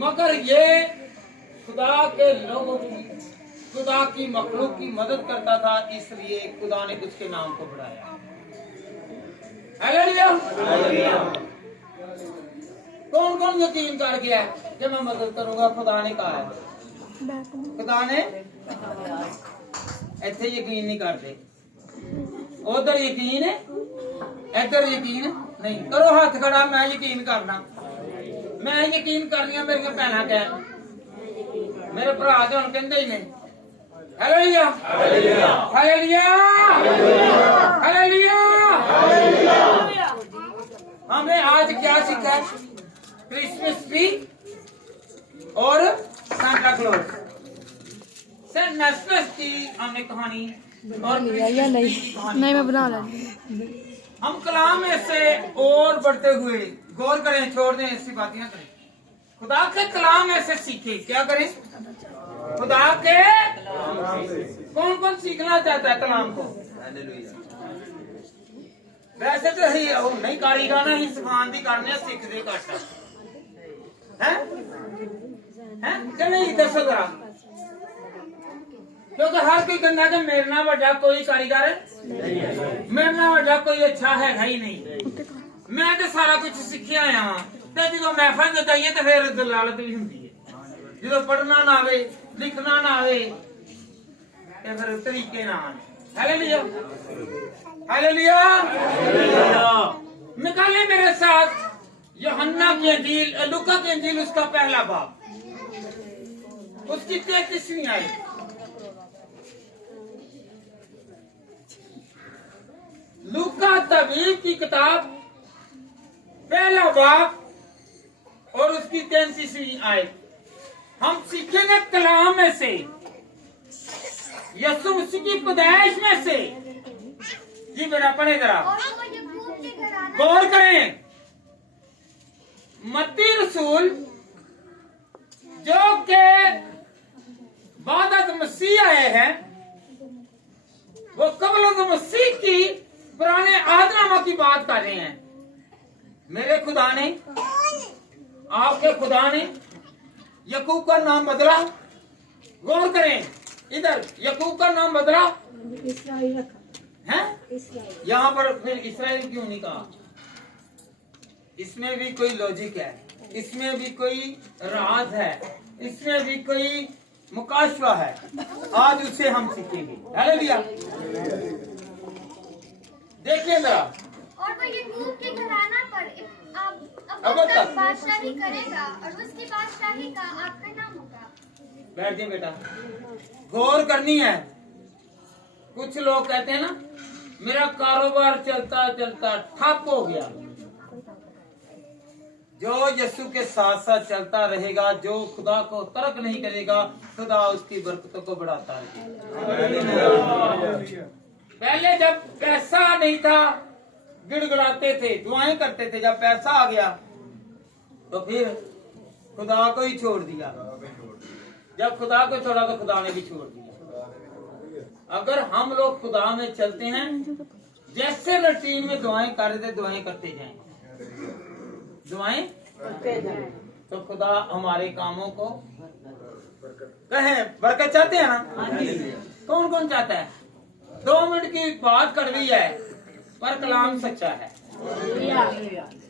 मगर ये खुदा के लोगों की, खुदा की मखलूक की मदद करता था, इसलिए खुदा ने उसके नाम को बढ़ाया। हालेलुया। कौन कौन यकीन कर गया है कि मैं मदद करूंगा? खुदा ने कहा है, खुदा ने ऐसे यकीन नहीं करते, उधर यकीन है, इधर यकीन नहीं। करो हाथ खड़ा, मैं यकीन करना, मैं यकीन करनी है। मेरी भैन कह, मेरे भरा तो हम कहते ही नहीं। Hallelujah, hallelujah, hallelujah. हमने आज क्या सीखा? क्रिसमस ट्री और सांता क्लॉज। सेंट नेस्टस की हमने कहानी और या नहीं मैं बना लूंगी। हम कलाम में से और बढ़ते हुए गौर करें, छोड़ दें ऐसी बातें ना करें। खुदा के कलाम में से सीखें। क्या करें? खुदा के कौन कौन सीखना चाहता है कलाम को? वैसे तो ही नहीं कारीगर ना ही समान दी करने सीख दे घट है कि नहीं? दसो जरा, क्योंकि हर कोई कहना कि मेरे ना बड़ा कोई कारीगर है, मेरे ना बड़ा कोई अच्छा है ही नहीं, मैं तो सारा कुछ सीखिया आया हाँ। तो जो महफल में जाइए तो फिर दलालत भी होंगी है, जो पढ़ना ना आवे, लिखना ना आवे, तो फिर तरीके ना आने। Hallelujah, hallelujah. निकाले मेरे साथ यूहन्ना की इंजील, लूका की इंजील, उसका पहला बाब, उसकी 33वीं आयत। लूका तबीब की किताब पहला बाब और उसकी 33वीं आयत। हम सीखेंगे कलाम में से, यीशु मसीह की पैदाइश में से। जी मेरा पढ़े जरा, गौर करें। मत्ती रसूल जो के बाद मसीह आए हैं, वो कबल मसीह की पुराने आदनामा की बात कर रहे हैं। मेरे खुदा ने, आपके खुदा ने यकूब का नाम बदला। गौर करें, इधर यकूब का नाम बदला है, यहाँ पर फिर इस्राएल क्यों नहीं कहा? इसमें भी कोई लॉजिक है, इसमें भी कोई राज है, इसमें भी कोई मुकाशवा है। आज उसे हम सीखेंगे। हालेलुया। देखिए जरा, और वो यकूब के घराना पर अब तक बादशाही करेगा और उसकी बादशाही का आपका नाम होगा। बैठ जाइए बेटा, गौर करनी है। कुछ लोग कहते हैं ना, मेरा कारोबार चलता चलता ठप हो गया। जो यीशु के साथ साथ चलता रहेगा, जो खुदा को तर्क नहीं करेगा, खुदा उसकी बरकतों को बढ़ाता है। पहले जब पैसा नहीं था, गिड़गिड़ाते थे, दुआएं करते थे। जब पैसा आ गया तो फिर खुदा को ही छोड़ दिया। जब खुदा को छोड़ा तो खुदा ने भी छोड़ दिया। अगर हम लोग खुदा में चलते हैं, जैसे रूटीन में दुआएं कर रहे थे, दुआएं करते जाएं, दुआएं करते जाएं, तो खुदा हमारे कामों को कहे बरकत चाहते हैं ना? कौन कौन चाहता है? 2 मिनट की बात कड़वी है, पर कलाम सच्चा है।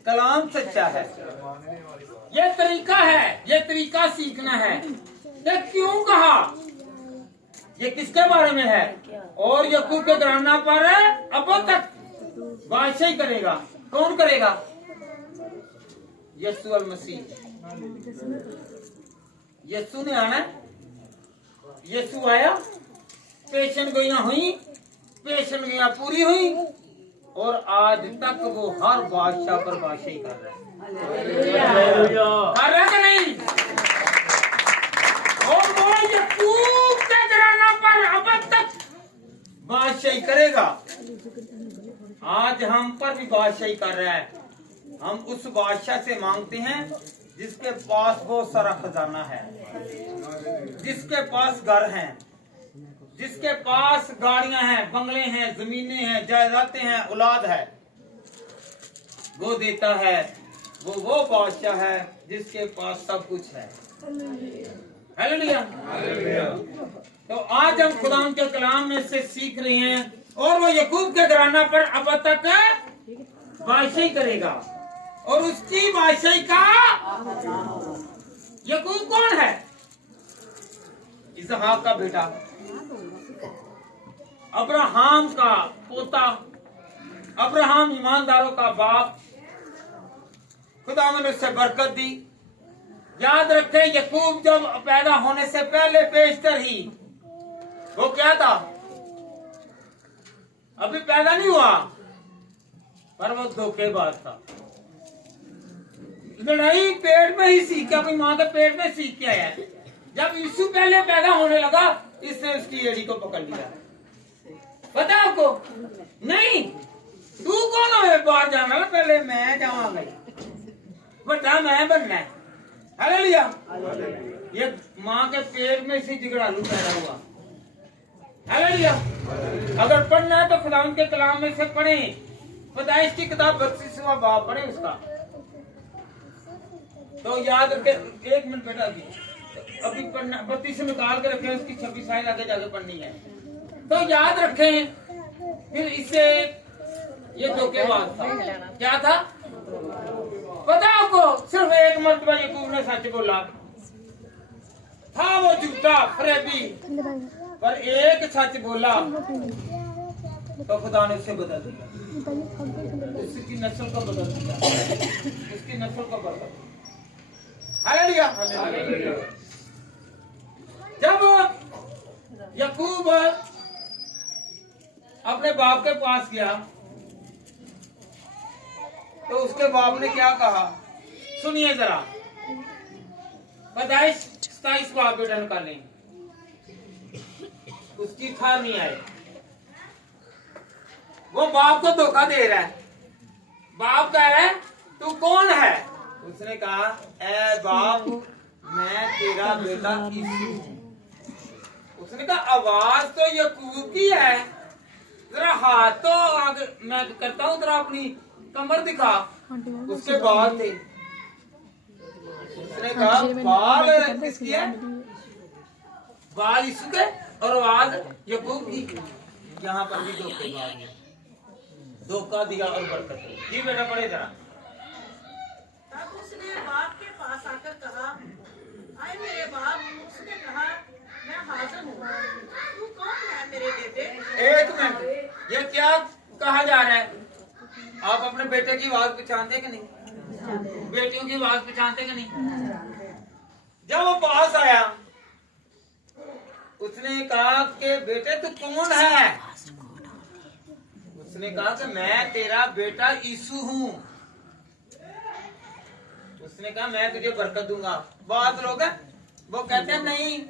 कलाम सच्चा है। ये तरीका है, ये तरीका सीखना है। ये क्यों कहा? ये किसके बारे में है? और यकूब के घराना पर अब तक बादशाही करेगा। कौन करेगा? यीशु अल मसीह। यीशु ने आना। यीशु आया, पेशन गोइयां हुई, पेशन गोइयां पूरी हुई, और आज तक वो हर बादशाह पर बादशाही कर रहा है। कर रहा है कि नहीं? और वो यकूब के घराना पर अब तक बादशाही करेगा। आज हम पर भी बादशाही कर रहा है। हम उस बादशाह से मांगते हैं जिसके पास बहुत सारा खजाना है, जिसके पास घर हैं, जिसके पास गाड़ियां हैं, बंगले हैं, जमीनें हैं, जायदादें हैं, औलाद है। वो देता है। वो बादशाह है जिसके पास सब कुछ है। हालेलुया। तो आज हम खुदा के कलाम में से सीख रहे हैं, और वो यकूब के घराना पर अब तक बादशाही करेगा। और उसकी बादशाही का यकूब कौन है? इसहाक का बेटा, अब्राहम का पोता, अब्राहम ईमानदारों का बाप। खुदा ने उससे बरकत दी। याद रखें, यकूब जब पैदा होने से पहले पेशतर ही वो क्या था? अभी पैदा नहीं हुआ, पर वो धोखेबाज था। लड़ाई पेट में ही सीख के, अपनी माँ के पेट में सीख के आया। जब यीशु पहले पैदा होने लगा, इसने उसकी एड़ी को पकड़ लिया। पता आपको? नहीं, तू कौन है बाहर जाना? पहले मैं जाऊंगा, बड़ा मैं बनना है। हालेलुया। ये माँ के पेट में इसी जिगड़ालू पैदा हुआ। हालेलुया। अगर पढ़ना है तो खुदा के कलाम में से पढ़े। पैदाइश की किताब 32वां बाब पढ़े उसका। तो याद रखे, 1 मिनट बेटा, अभी पढ़ना 32 से निकाल के रखें, उसकी 26 आयत आगे जाके पढ़नी है। तो याद रखें, फिर इससे ये धोखेबाज था। क्या था पता आपको? सिर्फ एक मर्तबा यकूब ने सच बोला था। वो झूठा फरेबी, पर एक सच बोला तो खुदा ने उसे बदल दिया। उसकी नस्ल को बदल दिया, उसकी नस्ल को बदल दिया। हालेलुया। जब यकूब अपने बाप के पास गया तो उसके बाप ने क्या कहा? सुनिए जरा। पैदाइश 27 बाप बेटा निकालें। उसकी था नहीं आए। वो बाप को धोखा दे रहा है। बाप कह रहा है तू कौन है? उसने कहा ए बाप, मैं तेरा बेटा यीशु हूं। उसने कहा आवाज तो यकूब की है, जरा हाथ तो आगे मैं करता हूँ, जरा अपनी कमर दिखा। उसके बाल थे। उसने कहा बाल किसकी है? बाल यीशु के, और आवाज यकूब की। यहाँ पर भी धोखा दिया और बरकत दी। जी बेटा पढ़े जरा। तब उसने बाप के पास आकर कहा, आए मेरे बाप। उसने कहा मैं हाजिर हूँ, तू कौन है मेरे बेटे? 1 मिनट, ये क्या कहा जा रहा है? आप अपने बेटे की आवाज पहचानते कि नहीं? बेटियों की आवाज पहचानते कि नहीं? जब वो पास आया, उसने कहा कि बेटे तू कौन है? उसने कहा कि मैं तेरा बेटा यीशु हूँ। उसने कहा मैं तुझे बरकत दूंगा। बहुत लोग हैं वो कहते हैं नहीं,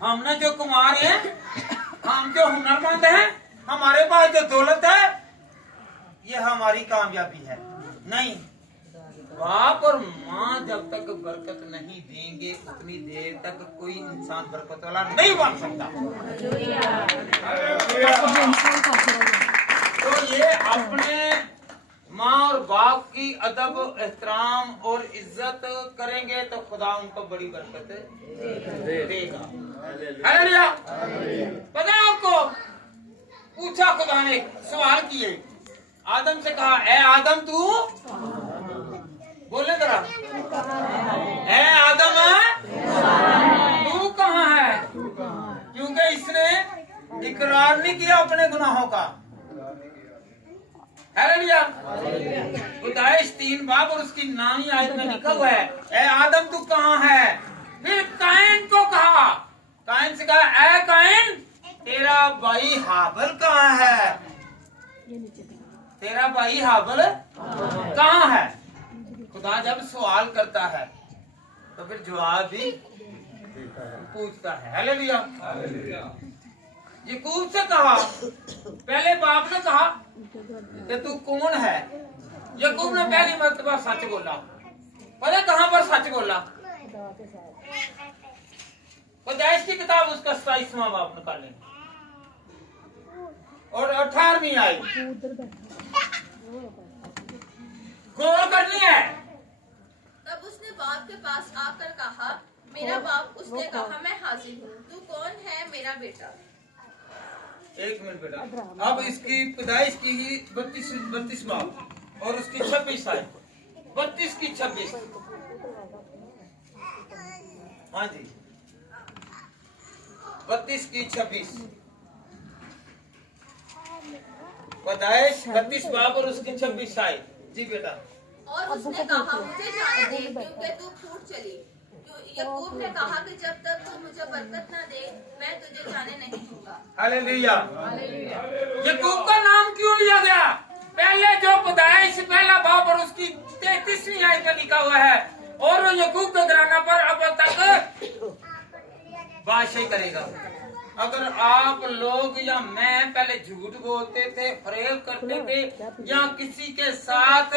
हमने जो कुमार हैं, हम जो हुनरमंद हैं, हमारे पास जो दौलत है, ये हमारी कामयाबी है। नहीं, बाप और माँ जब तक बरकत नहीं देंगे, उतनी देर तक कोई इंसान बरकत वाला नहीं बन सकता। तो ये अपने माँ और बाप की अदब, एहतराम और इज्जत करेंगे तो खुदा उनको बड़ी बरकत देगा। हालेलुया। पता है आपको? पूछा खुदा ने, सवाल किए, आदम से कहा ए आदम तू बोले जरा, ए आदम तू कहाँ है? क्योंकि इसने इकरार नहीं किया अपने गुनाहों का। हालेलुया। पैदाइश 3 बाब और उसकी नामी आयत में लिखा हुआ है, ए आदम तू कहाँ है? फिर कायन को कहा, कायन से कहा, ए कायन तेरा भाई हाबल कहाँ है? तेरा भाई हाबल कहाँ है? खुदा जब सवाल करता है तो फिर जवाब भी पूछता है। हालेलुया। याकूब से कहा, पहले बाप ने कहा कि तू कौन है? याकूब ने पहली मर्तबा सच बोला। पता कहां पर सच बोला? पैदाइश की किताब उसका 27वां बाब निकालें और 18वीं आई गौर करनी है। तब उसने बाप के पास आकर कहा, मेरा बाप। उसने कहा, मैं हाजिर हूँ, तू कौन है मेरा बेटा? एक मिनट बेटा, अब इसकी पैदाइश की ही 32 बाब और उसकी 26 आई, 32 की 26। हाँ जी, 32 की 26 पैदाइश 32 बाब और उसकी 26 आई। जी बेटा। और उसने कहा, मुझे जाने दे, क्योंकि तू फूट चली। याकूब ने कहा कि जब तक तू मुझे बरकत न दे, मैं तुझे जाने नहीं दूंगा। हालेलुया। याकूब का नाम क्यों लिया गया? पहले जो पैदाइश पहला बाब और उसकी 33वीं आयत में लिखा हुआ है, और वो याकूब के घराना पर अब तक बादशाही करेगा। अगर आप लोग या मैं पहले झूठ बोलते थे, फरेब करते थे या किसी के साथ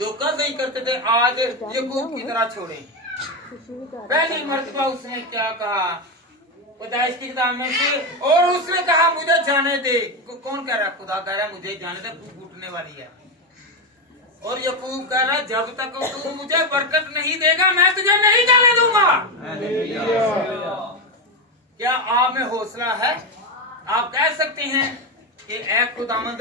धोखा नहीं करते थे, आज याकूब की तरह छोड़े। पहली मर्तबा उसने क्या कहा पैदाइश की किताब में से, और उसने कहा मुझे जाने दे। कौन कह रहा है? खुदा कह रहा है मुझे जाने दे, फूटने वाली है। और याकूब कह रहा है जब तक तू मुझे बरकत नहीं देगा मैं तुझे नहीं जाने दूंगा। क्या आप में हौसला है? आप कह सकते हैं कि ऐ खुदावंद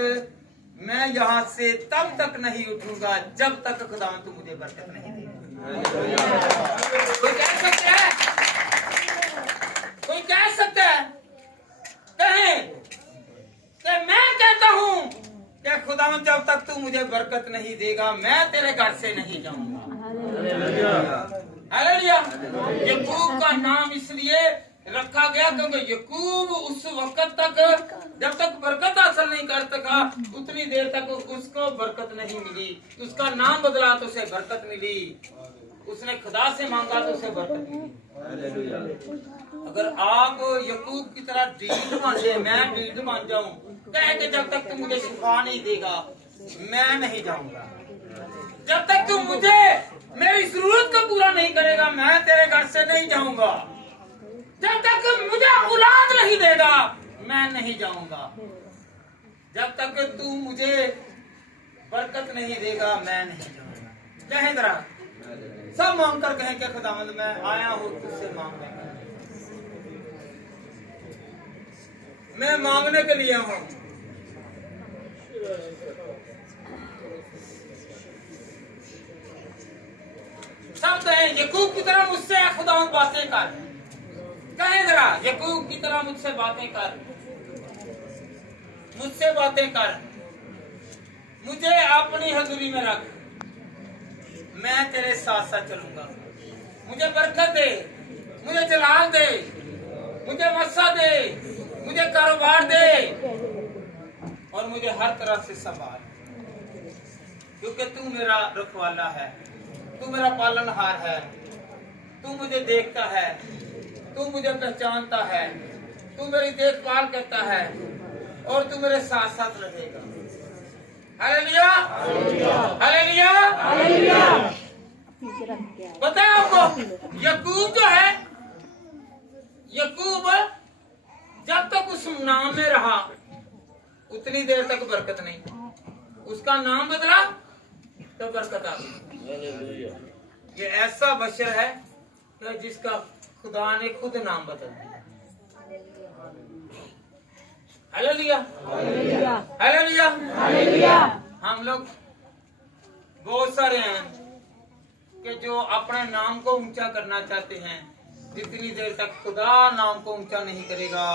मैं यहाँ से तब तक नहीं उठूंगा जब तक खुदावंद तू मुझे बरकत नहीं देगा। कोई कह सकता है? कोई कह सकता है? कहें कि मैं कहता हूँ कि खुदावंद जब तक तू मुझे बरकत नहीं देगा मैं तेरे घर से नहीं जाऊंगा। हालेलुया। याकूब का नाम इसलिए रखा गया क्योंकि याकूब उस वक्त तक जब तक बरकत हासिल नहीं कर सका उतनी देर तक उसको बरकत नहीं मिली। उसका नाम बदला तो उसे बरकत मिली, उसने खुदा से मांगा तो उसे बरकत मिली। अगर आप याकूब की तरह ढीठ बन जाए, मैं ढीठ बन जाऊं, कहे कि जब तक तुम मुझे शिफा नहीं देगा मैं नहीं जाऊंगा, जब तक तुम मुझे मेरी जरूरत को पूरा नहीं करेगा मैं तेरे घर से नहीं जाऊंगा, जब तक मुझे औलाद नहीं देगा मैं नहीं जाऊंगा, जब तक तू मुझे बरकत नहीं देगा मैं नहीं जाऊंगा। कहें जरा सब मांग कर कहें कि खुदावंद मैं आया हूँ तुझसे मांगने, मैं मांगने के लिए हूँ। सब कहें याकूब की तरह मुझसे खुदावंद बातें कर। कहें जरा याकूब की तरह मुझसे बातें कर, मुझसे बातें कर, मुझे अपनी हजूरी में रख, मैं तेरे साथ साथ चलूंगा। मुझे बरकत दे, मुझे जलाल दे, मुझे मस्सा दे, मुझे कारोबार दे और मुझे हर तरह से संभाल, क्योंकि तू मेरा रखवाला है, तू मेरा पालनहार है, तू मुझे देखता है, तू मुझे पहचानता है, तू मेरी देखभाल करता है और तू मेरे साथ साथ रहेगा। Hallelujah, hallelujah, hallelujah. पता है आपको याकूब जो है, याकूब जब तक उस नाम में रहा उतनी देर तक बरकत नहीं, उसका नाम बदला तो बरकत आ गई। ये ऐसा बशर है कि जिसका खुदा ने खुद नाम बदल दिया। Hallelujah, hallelujah, hallelujah. हम लोग बहुत सारे हैं कि जो अपने नाम को ऊंचा करना चाहते हैं, जितनी देर तक खुदा नाम को ऊंचा नहीं करेगा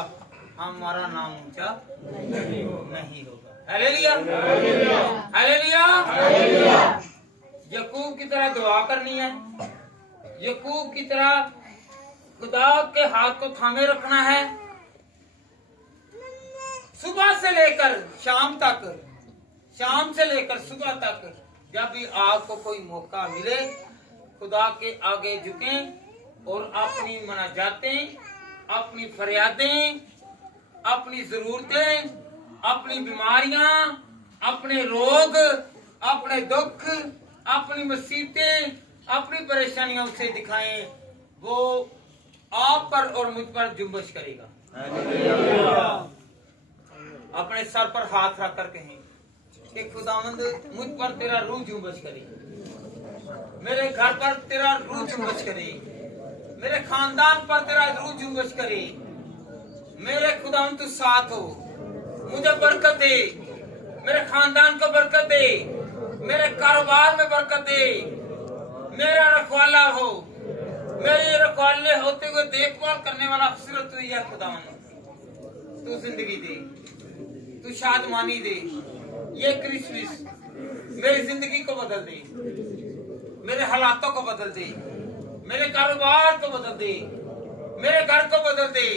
हमारा नाम ऊंचा नहीं होगा। Hallelujah, hallelujah. यकूब की तरह दुआ करनी है, यकूब की तरह खुदा के हाथ को थामे रखना है। सुबह से लेकर शाम तक, शाम से लेकर सुबह तक, जब भी आपको कोई मौका मिले खुदा के आगे झुकें और अपनी मनाजातें, अपनी फरियादें, अपनी जरूरतें, अपनी बीमारियां, अपने रोग, अपने दुख, अपनी मुसीबतें, अपनी परेशानियां उसे दिखाएं। वो आप पर और मुझ पर जुम्बश करेगा। अपने सर पर हाथ रख कर कहें कि खुदावंद मुझ पर तेरा रूह जुम्बश करे, मेरे घर पर तेरा रूह जुम्बश करे, मेरे खानदान पर तेरा रूह जुम्बश करे। मेरे खुदावंद तू साथ हो, मुझे बरकत दे, मेरे खानदान को बरकत दे, मेरे कारोबार में बरकत दे, मेरा रखवाला हो, मेरे रखवाले होते हुए देखभाल करने वाला अफसर तू ही है। खुदावंद तू जिंदगी दे, तू शादमानी दे। ये क्रिसमस मेरी जिंदगी को बदल दे, मेरे हालातों को बदल दे, मेरे कारोबार को बदल दे, मेरे घर को बदल दे,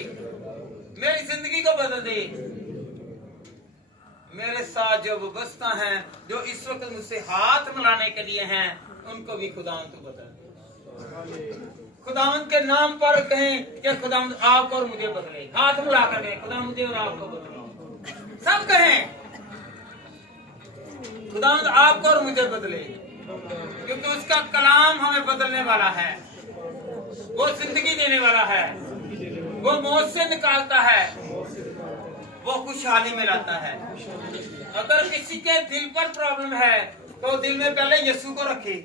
मेरी जिंदगी को बदल दे। मेरे साथ जो व्यवस्था हैं, जो इस वक्त मुझसे हाथ मिलाने के लिए हैं, उनको भी खुदावंद तू बदल दे। खुदावंद के नाम पर कहें कि खुदावंद आपको और मुझे बदले। हाथ मिला कर कहें खुदा मुझे और आपको बदले। सब कहें खुदावंद आपको और मुझे बदले, क्योंकि उसका कलाम हमें बदलने वाला है। वो जिंदगी देने वाला है, वो मौत से निकालता है, वो खुशहाली में लाता है। अगर किसी के दिल पर प्रॉब्लम है तो दिल में पहले यीशु को रखे।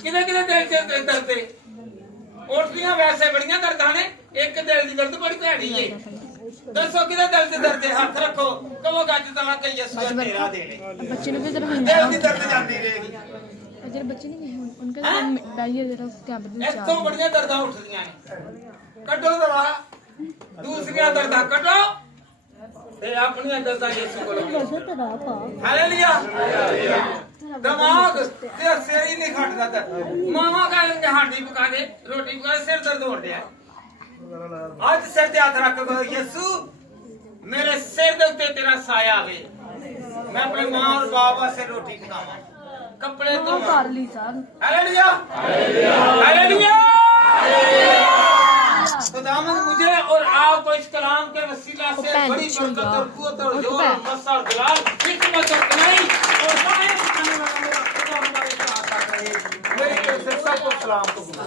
किधर किधर दिल से दर्द है, उठदियां वैसे बड़ियां दर्दां ने, एक दिल की दर्द बड़ी भैड़ी है। दसो किधर दिल से दर्द है, हाथ रखो, कहो गज तला के यीशु तेरा दे ले। बच्चे ने भी जरा दिल की दर्द जाती रहेगी। जरा बच्चे नहीं उनका बैरियर जरा क्या बदल इतों बड़ियां दर्दां उठदियां ने, कड्डो दवा दूसरियां दर्दां कड्डो ते अपनी दर्दां यीशु को लो। हालेलुया। दिमाग ते सिर ही नहीं खटदा ते मामा कहंदे हांडी पका दे, रोटी पका दे, सिर दर्द हो रहा है। आज सिर ते हाथ रख के यीशु मेरे सिर दे उत्ते तेरा साया आवे, मैं अपने मां और बाबा से रोटी पकावां, कपड़े धोवां। कर ली साहब। Hallelujah, hallelujah. खुदावंद मुझे और आपको इस कलाम के वसीला से बड़ी बरकत और कुव्वत और जोर और मस्सा और जलाल, हिकमत और कमाई और साहिब करने वाला मेरा खुदा हमारे साथ रहे। मेरी तरफ से सबको सलाम कबूल।